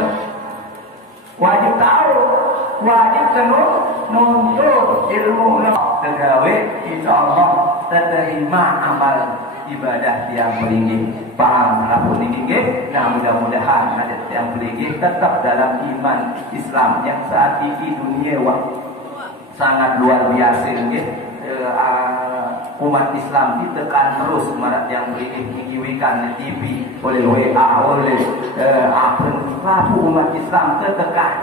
wajib tahu wajib menuntut ilmu tegawe insyaallah terima amal ibadah yang tinggi paham apa tinggi nah mudah-mudahan ada yang tinggi tetap dalam iman Islam yang saat ini dunia sangat luar biasa umat Islam ditekan terus marat yang dikiwikan di TV oleh WA oleh apa umat Islam tertekan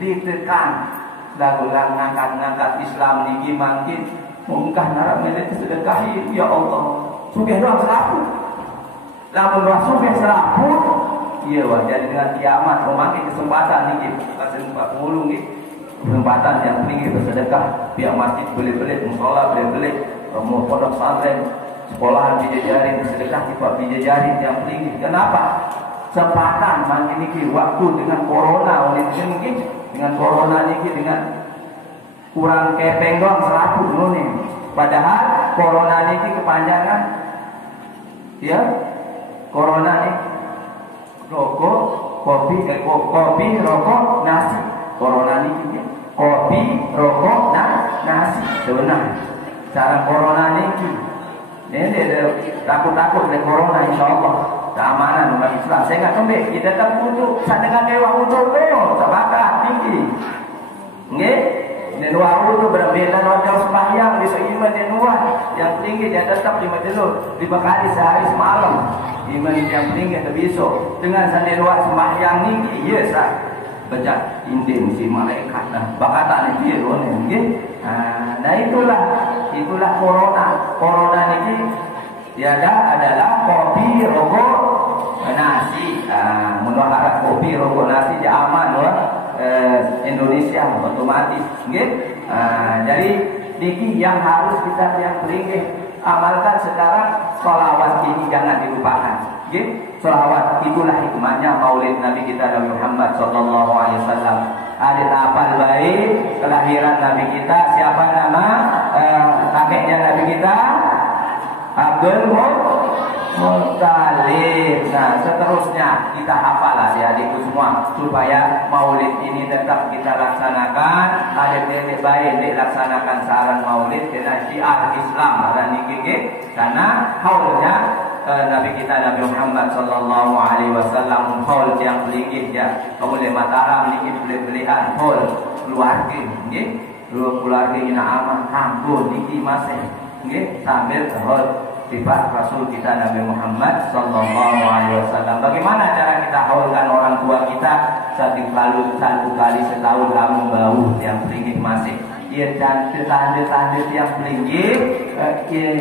ditekan lagu ngangkat Islam niki mangkin mungkah narap melet sedekahi ya Allah sugih doang selaku lamun rasul selaku iya wah jadi dengan kiamat memakai kesempatan niki pasal 40 niki kesempatan yang tinggi bersedekah pihak masjid belit-belit musola belit-belit mau pondok pesantren sekolahan dijajarin bersedekah di Pak dijajarin yang tinggi kenapa kesempatan mangkin niki waktu dengan corona oleh niki dengan corona niki dengan kurang kepeng doang 100 dulu nih padahal corona niki kepanjangan ya corona nih rokok kopi rokok nasi corona niki kopi rokok nasi sebenarnya cara corona niki ini takut-takut dengan corona insyaallah keamanan umat Islam saya nggak kembali kita tetap untuk dengan dewa untuk sebatas tinggi nggih dan wahyu itu berbeda dengan sembahyang bisa iman dan nuan yang tinggi dia tetap 5 kali sehari semalam iman yang tinggi besok dengan sandewa sembahyang tinggi yes baca indin si malaikat bakatan itu nggih nah itulah corona ini tiada adalah kopi rokok nasi menolak kopi rokok nasi dia aman loh Indonesia otomatis nggih jadi niki yang harus kita yang beringin amalkan sekarang sholawat ini jangan dilupakan nggih sholawat itulah hikmahnya maulid Nabi kita Nabi Muhammad sallallahu alaihi wasallam ada apal baik kelahiran Nabi kita siapa nama kakeknya Nabi kita Abdul Muttalib. Nah seterusnya kita hafal adik-adikku semua supaya maulid ini tetap kita laksanakan adik-adik baik dilaksanakan saran maulid dengan syiar Islam dan niki karena haulnya Nabi kita Nabi Muhammad sallallahu alaihi wasallam haul yang linggih ya boleh Mataram niki beli-belian haul keluarga nggih keluarga ina aman kampung niki masih nggih sambil haul sifat Rasul kita Nabi Muhammad sallallahu alaihi wasallam. Bagaimana cara kita haulkan orang tua kita satu kali setahun kamu bau yang tinggi masih. Ia tanda-tanda yang tinggi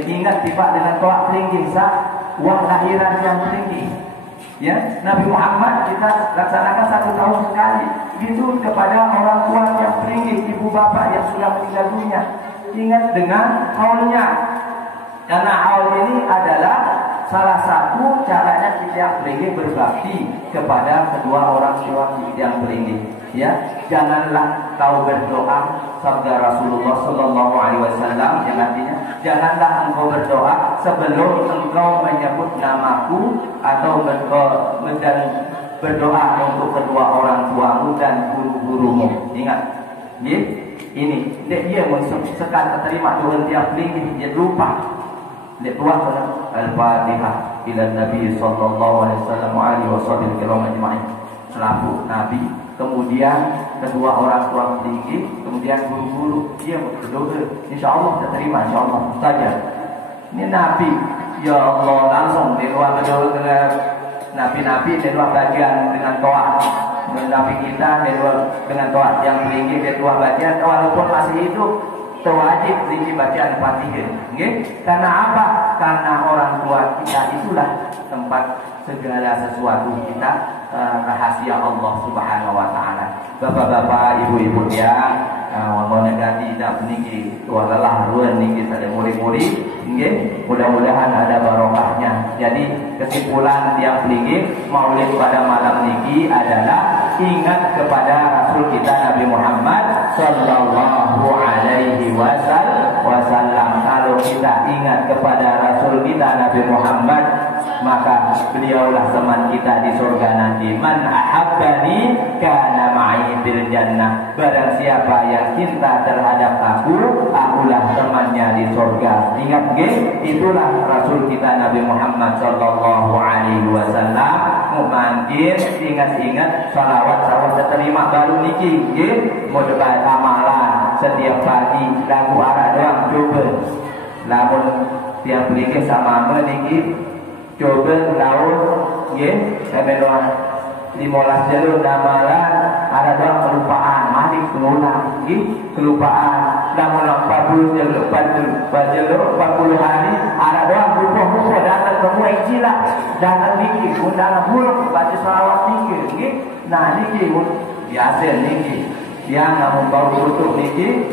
ingat sifat dengan toa tinggi sah uang lahiran yang tinggi. Ya, Nabi Muhammad kita laksanakan 1 tahun sekali. Gitu kepada orang tua yang tinggi, ibu bapak yang sudah meninggal dunia. Ingat dengan haulnya. Karena haul ini adalah salah satu caranya kita yang beringin berbakti kepada kedua orang tua kita yang beringin. Ya, janganlah kau berdoa sabda Rasulullah sallallahu alaihi wasallam yang artinya janganlah engkau berdoa sebelum engkau menyebut namaku atau berdoa untuk kedua orang tuamu dan guru-gurumu. Ingat, ini dia sekat terima Tuhan tiap beringin dia lupa. Dia tuah Al-Fatihah ila Nabi sallallahu alaihi wasallam alihi wasallam kiram ajma'in. Selaku Nabi, kemudian kedua orang tua tinggi, kemudian guru-guru dia berdoa. Insyaallah terima insyaallah saja. Ini Nabi, ya Allah langsung di luar berdoa dengan Nabi-nabi di luar bagian dengan doa. Nabi kita di luar dengan doa yang tinggi di luar bagian walaupun masih hidup wajib tinggi bacaan Fatihah. Okay? Karena apa? Karena orang tua kita itulah tempat segala sesuatu kita rahasia Allah Subhanahu wa taala. Bapak-bapak, ibu-ibu yang wong negati dak niki walalah ruan niki sada muri-muri nggih mudah-mudahan ada barokahnya. Jadi kesimpulan yang tinggi maulid pada malam niki adalah ingat kepada Rasul kita Nabi Muhammad sallallahu alaihi wasallam. Kalau kita ingat kepada Rasul kita Nabi Muhammad, maka beliaulah teman kita di surga nanti. Man ahabbani kana ma'i fil jannah. Barang siapa yang cinta terhadap aku, akulah temannya di surga. Ingat nggih, itulah Rasul kita Nabi Muhammad sallallahu alaihi wasallam. Mungkin ingat-ingat salawat terima baru niki nggih, modal amalan setiap pagi lagu arah doang coba. Lamun tiap beli sama meniki coba laut nggih sampai 15 jalur amalan ada doang kelupaan malik pengulang kelupaan namun 40 hari ada doang buku datang ke mulai jila datang niki undang buruk baca salawat niki nah niki biasa niki yang namun bau tutup niki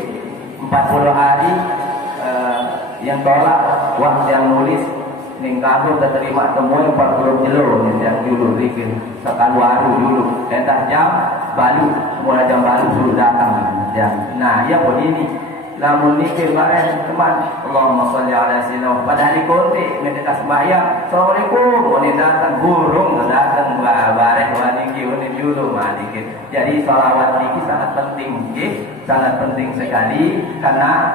40 hari yang tolak wah yang nulis ning kamu terima temuan 40 kilo yang dulu bikin sekali waru dulu entah jam balu mulai jam balu suruh datang ya. Nah ya begini lamun niki kemarin teman Allahumma sholli ala sayyidina pada hari konti mereka sembahyang assalamualaikum ini datang burung datang bareng waniki ini dulu dikit. Jadi salawat niki sangat penting sangat penting sekali karena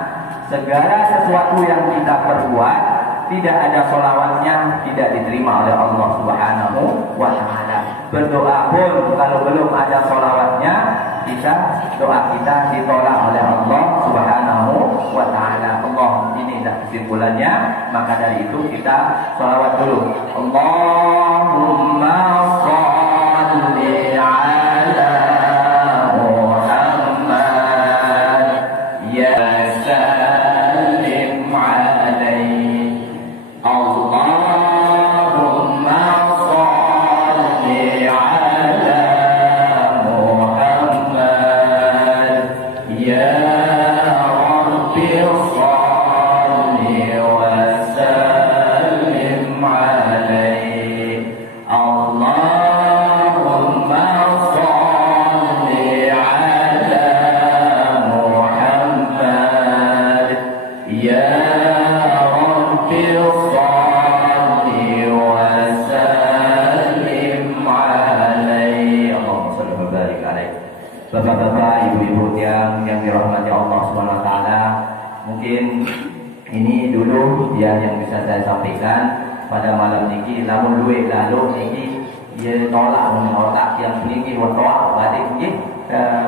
segala sesuatu yang kita perbuat tidak ada sholawatnya tidak diterima oleh Allah Subhanahu wa ta'ala. Berdoa pun kalau belum ada sholawatnya doa kita ditolak oleh Allah Subhanahu wa ta'ala. Allah ini dah kesimpulannya, maka dari itu kita sholawat dulu. Allahumma sholli ala Muhammad ya sallim alaihi. Allahumma sholli ala Muhammad ya Rabbi sholli wa sallim alaihi. Allahumma sholli ala Muhammad ya Rabbi Bapak-bapak, ibu-ibu yang dirahmati Allah Subhanahu wa taala, mungkin ini dulu yang bisa saya sampaikan pada malam niki. Namun luwe lalu niki dia tolak otak yang tinggi watawak balik nggih.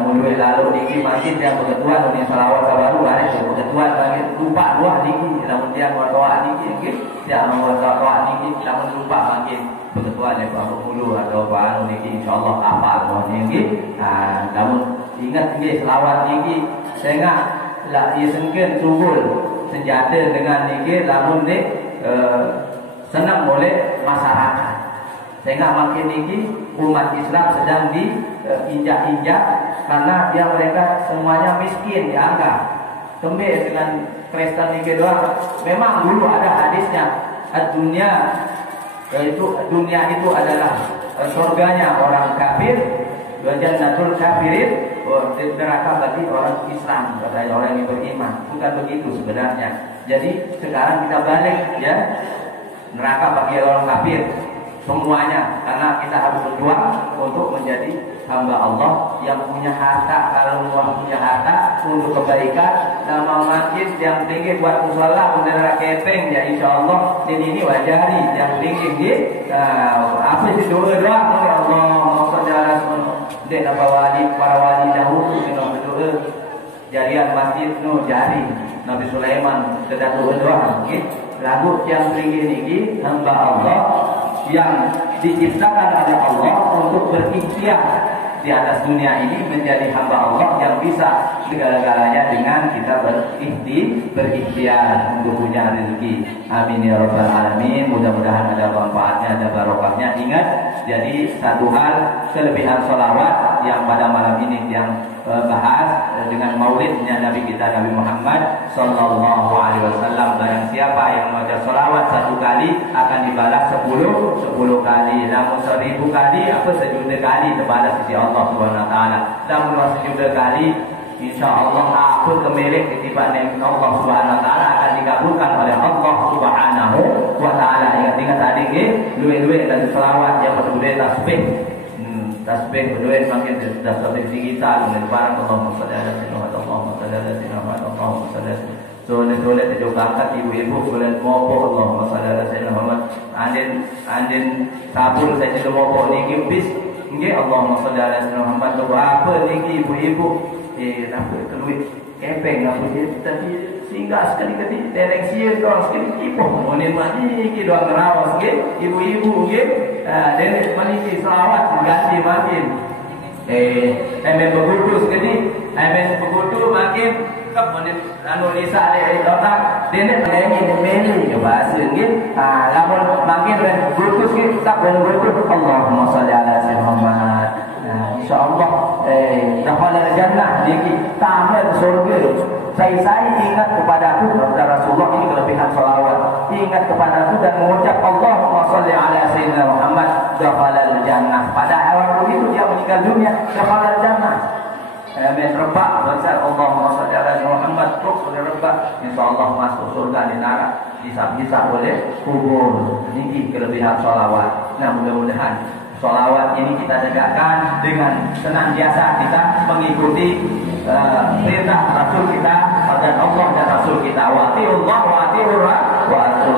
Luwe lalu niki makin yang kebetulan ini salawat baru hari kebetulan makin lupa dua niki namun dia watawak niki nggih. Dia watawak niki namun lupa makin kebetulan ya Pak Mulu atau Pak niki insyaallah apa niki. Nah, namun ingat nggih selawat niki sehingga lah isengkeun tubul senjata dengan niki lamun nek senang oleh masyarakat. Sehingga makin niki umat Islam sedang diinjak-injak karena dia mereka semuanya miskin dianggap. Tembe dengan Kristen niki doang. Memang dulu ada hadisnya, dunia itu adalah surganya orang kafir, jannatul kafirin, neraka bagi orang Islam, katanya orang yang beriman. Bukan begitu sebenarnya. Jadi sekarang kita balik ya, neraka bagi orang kafir semuanya, karena kita harus berjuang untuk menjadi hamba Allah yang punya harta. Kalau Allah punya harta untuk kebaikan, nama masjid yang tinggi buat musola, bendera kepeng ya insya Allah. Jadi ini wajari yang tinggi apa sih doa doang oleh Allah saudara dan para wali dahulu kita berdoa jarian masjid jari Nabi Sulaiman kita doa lagu yang tinggi ini hamba Allah yang diciptakan oleh Allah untuk berikhtiar di atas dunia ini menjadi hamba Allah yang bisa segala-galanya dengan kita berikhtiar untuk punya rezeki. Amin ya rabbal alamin. Mudah-mudahan ada manfaatnya, ada barokahnya. Ingat, jadi satu hal kelebihan sholawat yang pada malam ini yang bahas dengan maulidnya Nabi kita Nabi Muhammad Sallallahu Alaihi Wasallam. Barang siapa yang membaca sholawat satu kali akan dibalas 10 kali, namun 1000 kali apa sejuta kali terbalas sisi Allah Subhanahu Wa Taala. Namun sejuta kali insya Allah aku kemilik ketiban Allah Subhanahu Wa Taala akan dikabulkan oleh Allah Subhanahu Wa Taala. Ingat-ingat adik luwe-luwe dan sholawat yang berbeda tasbih. Tasbih berdoa makin tasbih kita dengan barang Allahumma shalli ala sayyidina Allahumma shalli ala sayyidina Allahumma shalli Soalnya tujuh angkat ibu-ibu boleh mopo Allahumma shalli ala sayyidina Muhammad. Andin sabul saya jadi mopo niki bis nggih Allahumma shalli ala sayyidina Muhammad. Apa niki ibu-ibu apa keluit kepeng apa tadi singgah sekali-kali dereng sieun doang sekali kipoh monen mati iki doang ngerawas nggih ibu-ibu nggih dereng maniki selawat ganti makin Emen begudu jadi emen begudu makin kemudian anu Nisa dari otak dene ini meli ya bahasa nggih lamun makin begudu kita begudu Allahumma shalli ala sayyidina Muhammad. Nah, insyaallah dakhal jannah diki tamat surga. Saya ingat kepadaku kepada Rasulullah, ini kelebihan salawat. Ingat kepadaku dan mengucap Allahumma shalli ala sayyidina Muhammad dakhalal jannah. Pada waktu itu dia meninggal dunia, dakhalal jannah. Amin. Rebak besar Allahumma shalli ala sayyidina Muhammad terus rebak, insyaallah masuk surga di neraka, hisab-hisab oleh kubur. Ini kelebihan salawat. Nah, mudah-mudahan salawat ini kita tegakkan dengan senantiasa kita mengikuti perintah Rasul kita dan Allah dan Rasul kita. Wa atiullah wa atiur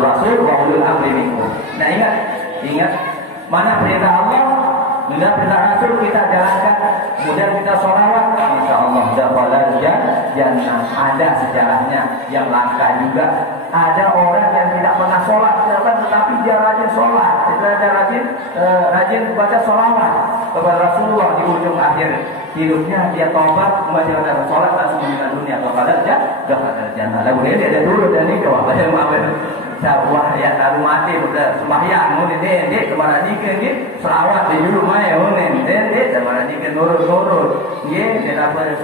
rasul wa ulul amri minkum. Nah, ingat mana perintah Allah, mana perintah Rasul kita jalankan. Kemudian kita sholawat, insyaallah dakhalal jannah. Ada sejarahnya yang langka juga. Ada orang yang tidak pernah sholat, tetapi dia rajin sholat. Dia rajin baca sholawat kepada Rasulullah di ujung akhir hidupnya. Dia tobat, kemudian sholat langsung meninggal dunia. Dakhalal jannah. Lalu dia ada dulu dan ini baca maafin. Wah ya kalau mati udah sembahyang mau dia kemana nih selawat di dulu mah ya dia kemana nih nurut dia dapat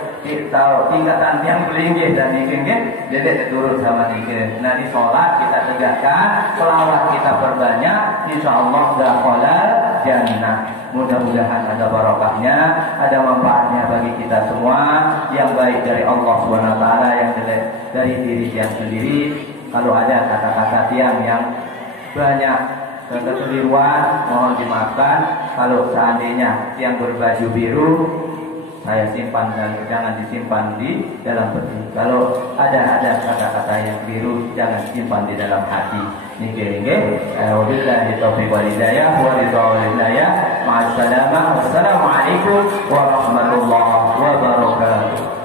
tahu tingkatan yang pelinggi dan dia turun sama nih. Nah di sholat kita tegakkan, selawat kita perbanyak, insyaallah dakhalal jannah. Mudah-mudahan ada barokahnya, ada manfaatnya bagi kita semua, yang baik dari Allah Subhanahu wa taala, yang jelek dari diri yang sendiri. Kalau ada kata-kata yang banyak kekeliruan, mohon dimaafkan. Kalau seandainya yang berbaju biru, saya simpan dan jangan disimpan di dalam peti. Kalau ada kata-kata yang biru, jangan simpan di dalam hati. Nggih. Wabillahi taufiq wal hidayah wa ridha hidayah. Ma'assalamah. Wassalamualaikum warahmatullahi wabarakatuh.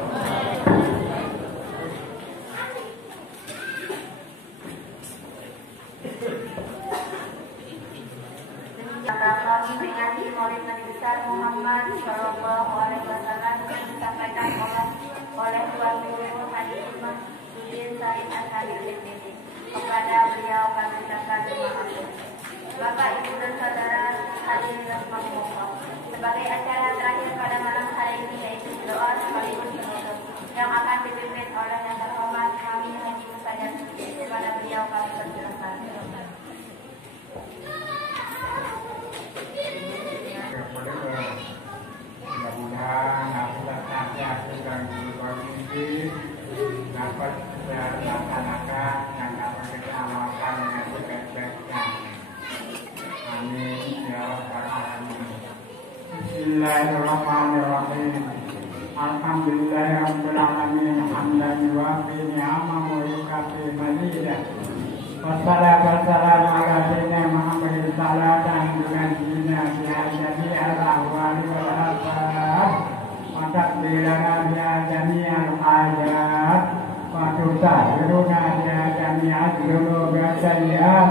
Kami mengingati Maulid Nabi besar Muhammad Shallallahu Alaihi Wasallam yang disampaikan oleh Tuan Guru Haji Mahmudin Said Al-Hadir DPD. Kepada beliau kami ucapkan terima kasih. Bapak, Ibu dan Saudara hadirin rahimakumullah. Sebagai acara terakhir pada malam hari ini yaitu doa sekaligus penutup yang akan dipimpin oleh yang terhormat kami Haji Musajan. Kepada beliau kami persilakan. Mudah-mudahan hasil dan ini dapat dilaksanakan dan dapat kita amalkan dengan sebaik-baiknya. Amin ya rabbal alamin. Bismillahirrahmanirrahim. Alhamdulillahirabbil alamin hamdan yuwafi ni'amahu wa yukafi mazidah. Wassalatu wassalamu ala sayyidina Muhammadin salatan dengan dina biha jami'al ahwali wal afat wa takbirana biha jami'al hajat wa tutahhiruna biha jami'al dhunubi wa sayyi'at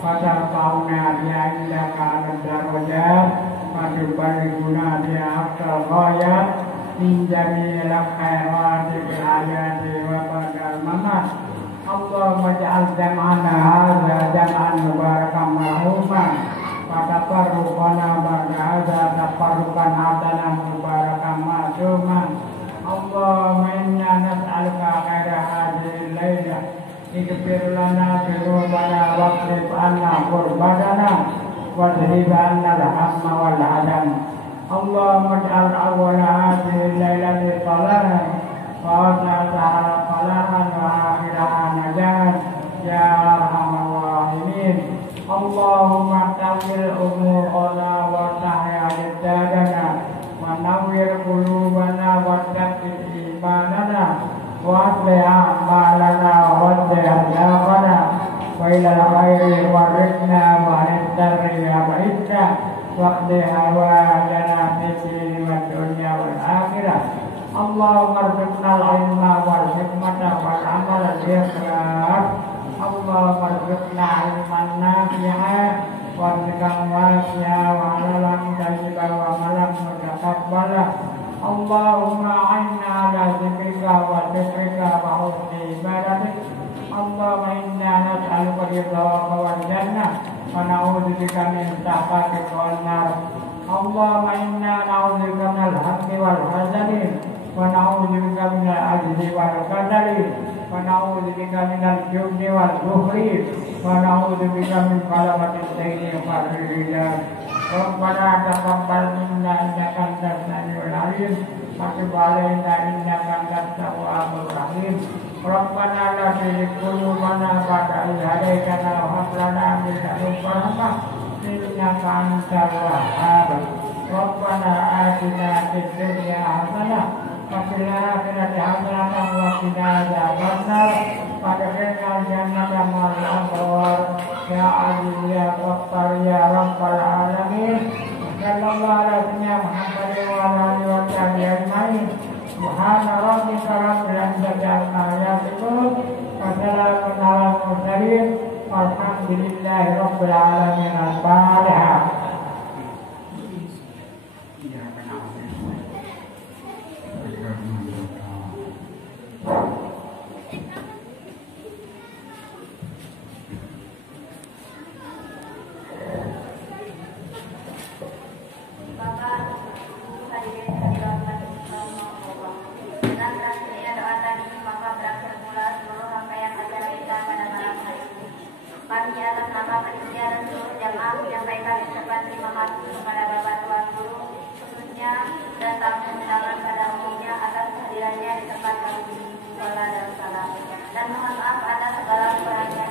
wa tarfa'una biha indaka 'alal darajat wa tuballighuna biha aqsal ghayat min jami'il khairati fil hayati wa ba'dal mamat. Allahumma ja'al jam'ana hadza jam'an mubarakan marhuman wa tafarruqana ba'da hadza tafarruqan hadanan mubarakan ma'suman. Allahumma inna nas'aluka khaira hadhil lailah ighfir lana dhunubana waqrib anna qurbana wadhib anna al-hamma wal hadam. Allahumma ja'al awwala hadhil lailati salahan wa ta'ala falahan wa akhirahan najahan ya arhamar rahimin. Allahumma tawil umurana wa tahya hidadana wa nawwir qulubana wa tsabbit imanana wa aslih a'malana wa akhlaqana wa ilal khairi warikna wa antarri abaidna wa qdi hawajana fid dini wad dunya wal akhirah. Allahumma arzuqna al-ilma wal hikmata wal amala bil ikhlas. Allahumma arzuqna ilman nafi'an warzuqna wasi'a wa halalan thayyiban wa malam mutaqabbala. Allahumma a'inna ala dzikrika wa syukrika wa husni ibadatik. Allahumma inna nas'aluka ridhaka wal jannah wa na'udzubika min sakhatika wan nar. Allahumma inna na'udzubika minal hammi wal hazani wa na'udzubika minal ajzi wal kasali wa na'udzubika minal jubni wal bukhli wa na'udzubika min qalamatis sayyi wal rijal. Rabbana taqabbal minna innaka antas samiul alim wa tub 'alaina innaka antat tawwabur rahim. Rabbana la tuzigh qulubana ba'da idh hadaytana wa hab lana min ladunka rahmah innaka antal wahhab. Rabbana atina fid dunya hasanah wa fil akhirati hasanah wa qina adzabannar. Wadkhilna jannata ma'al abrar ya aziz ya ghaffar ya rabbal alamin. Sallallahu alaihi Muhammad wa ala alihi wa sahbihi ajma'in. Subhana rabbika rabbil izzati amma yasifun wa salamun alal mursalin walhamdulillahi rabbil alamin. Al-Fatihah. Kami atas nama panitia dan seluruh jamaah menyampaikan ucapan terima kasih kepada Bapak Tuan Guru, khususnya dan tamu undangan pada umumnya atas kehadirannya di tempat kami di Musola Darussalam. Dan mohon maaf atas segala kekurangan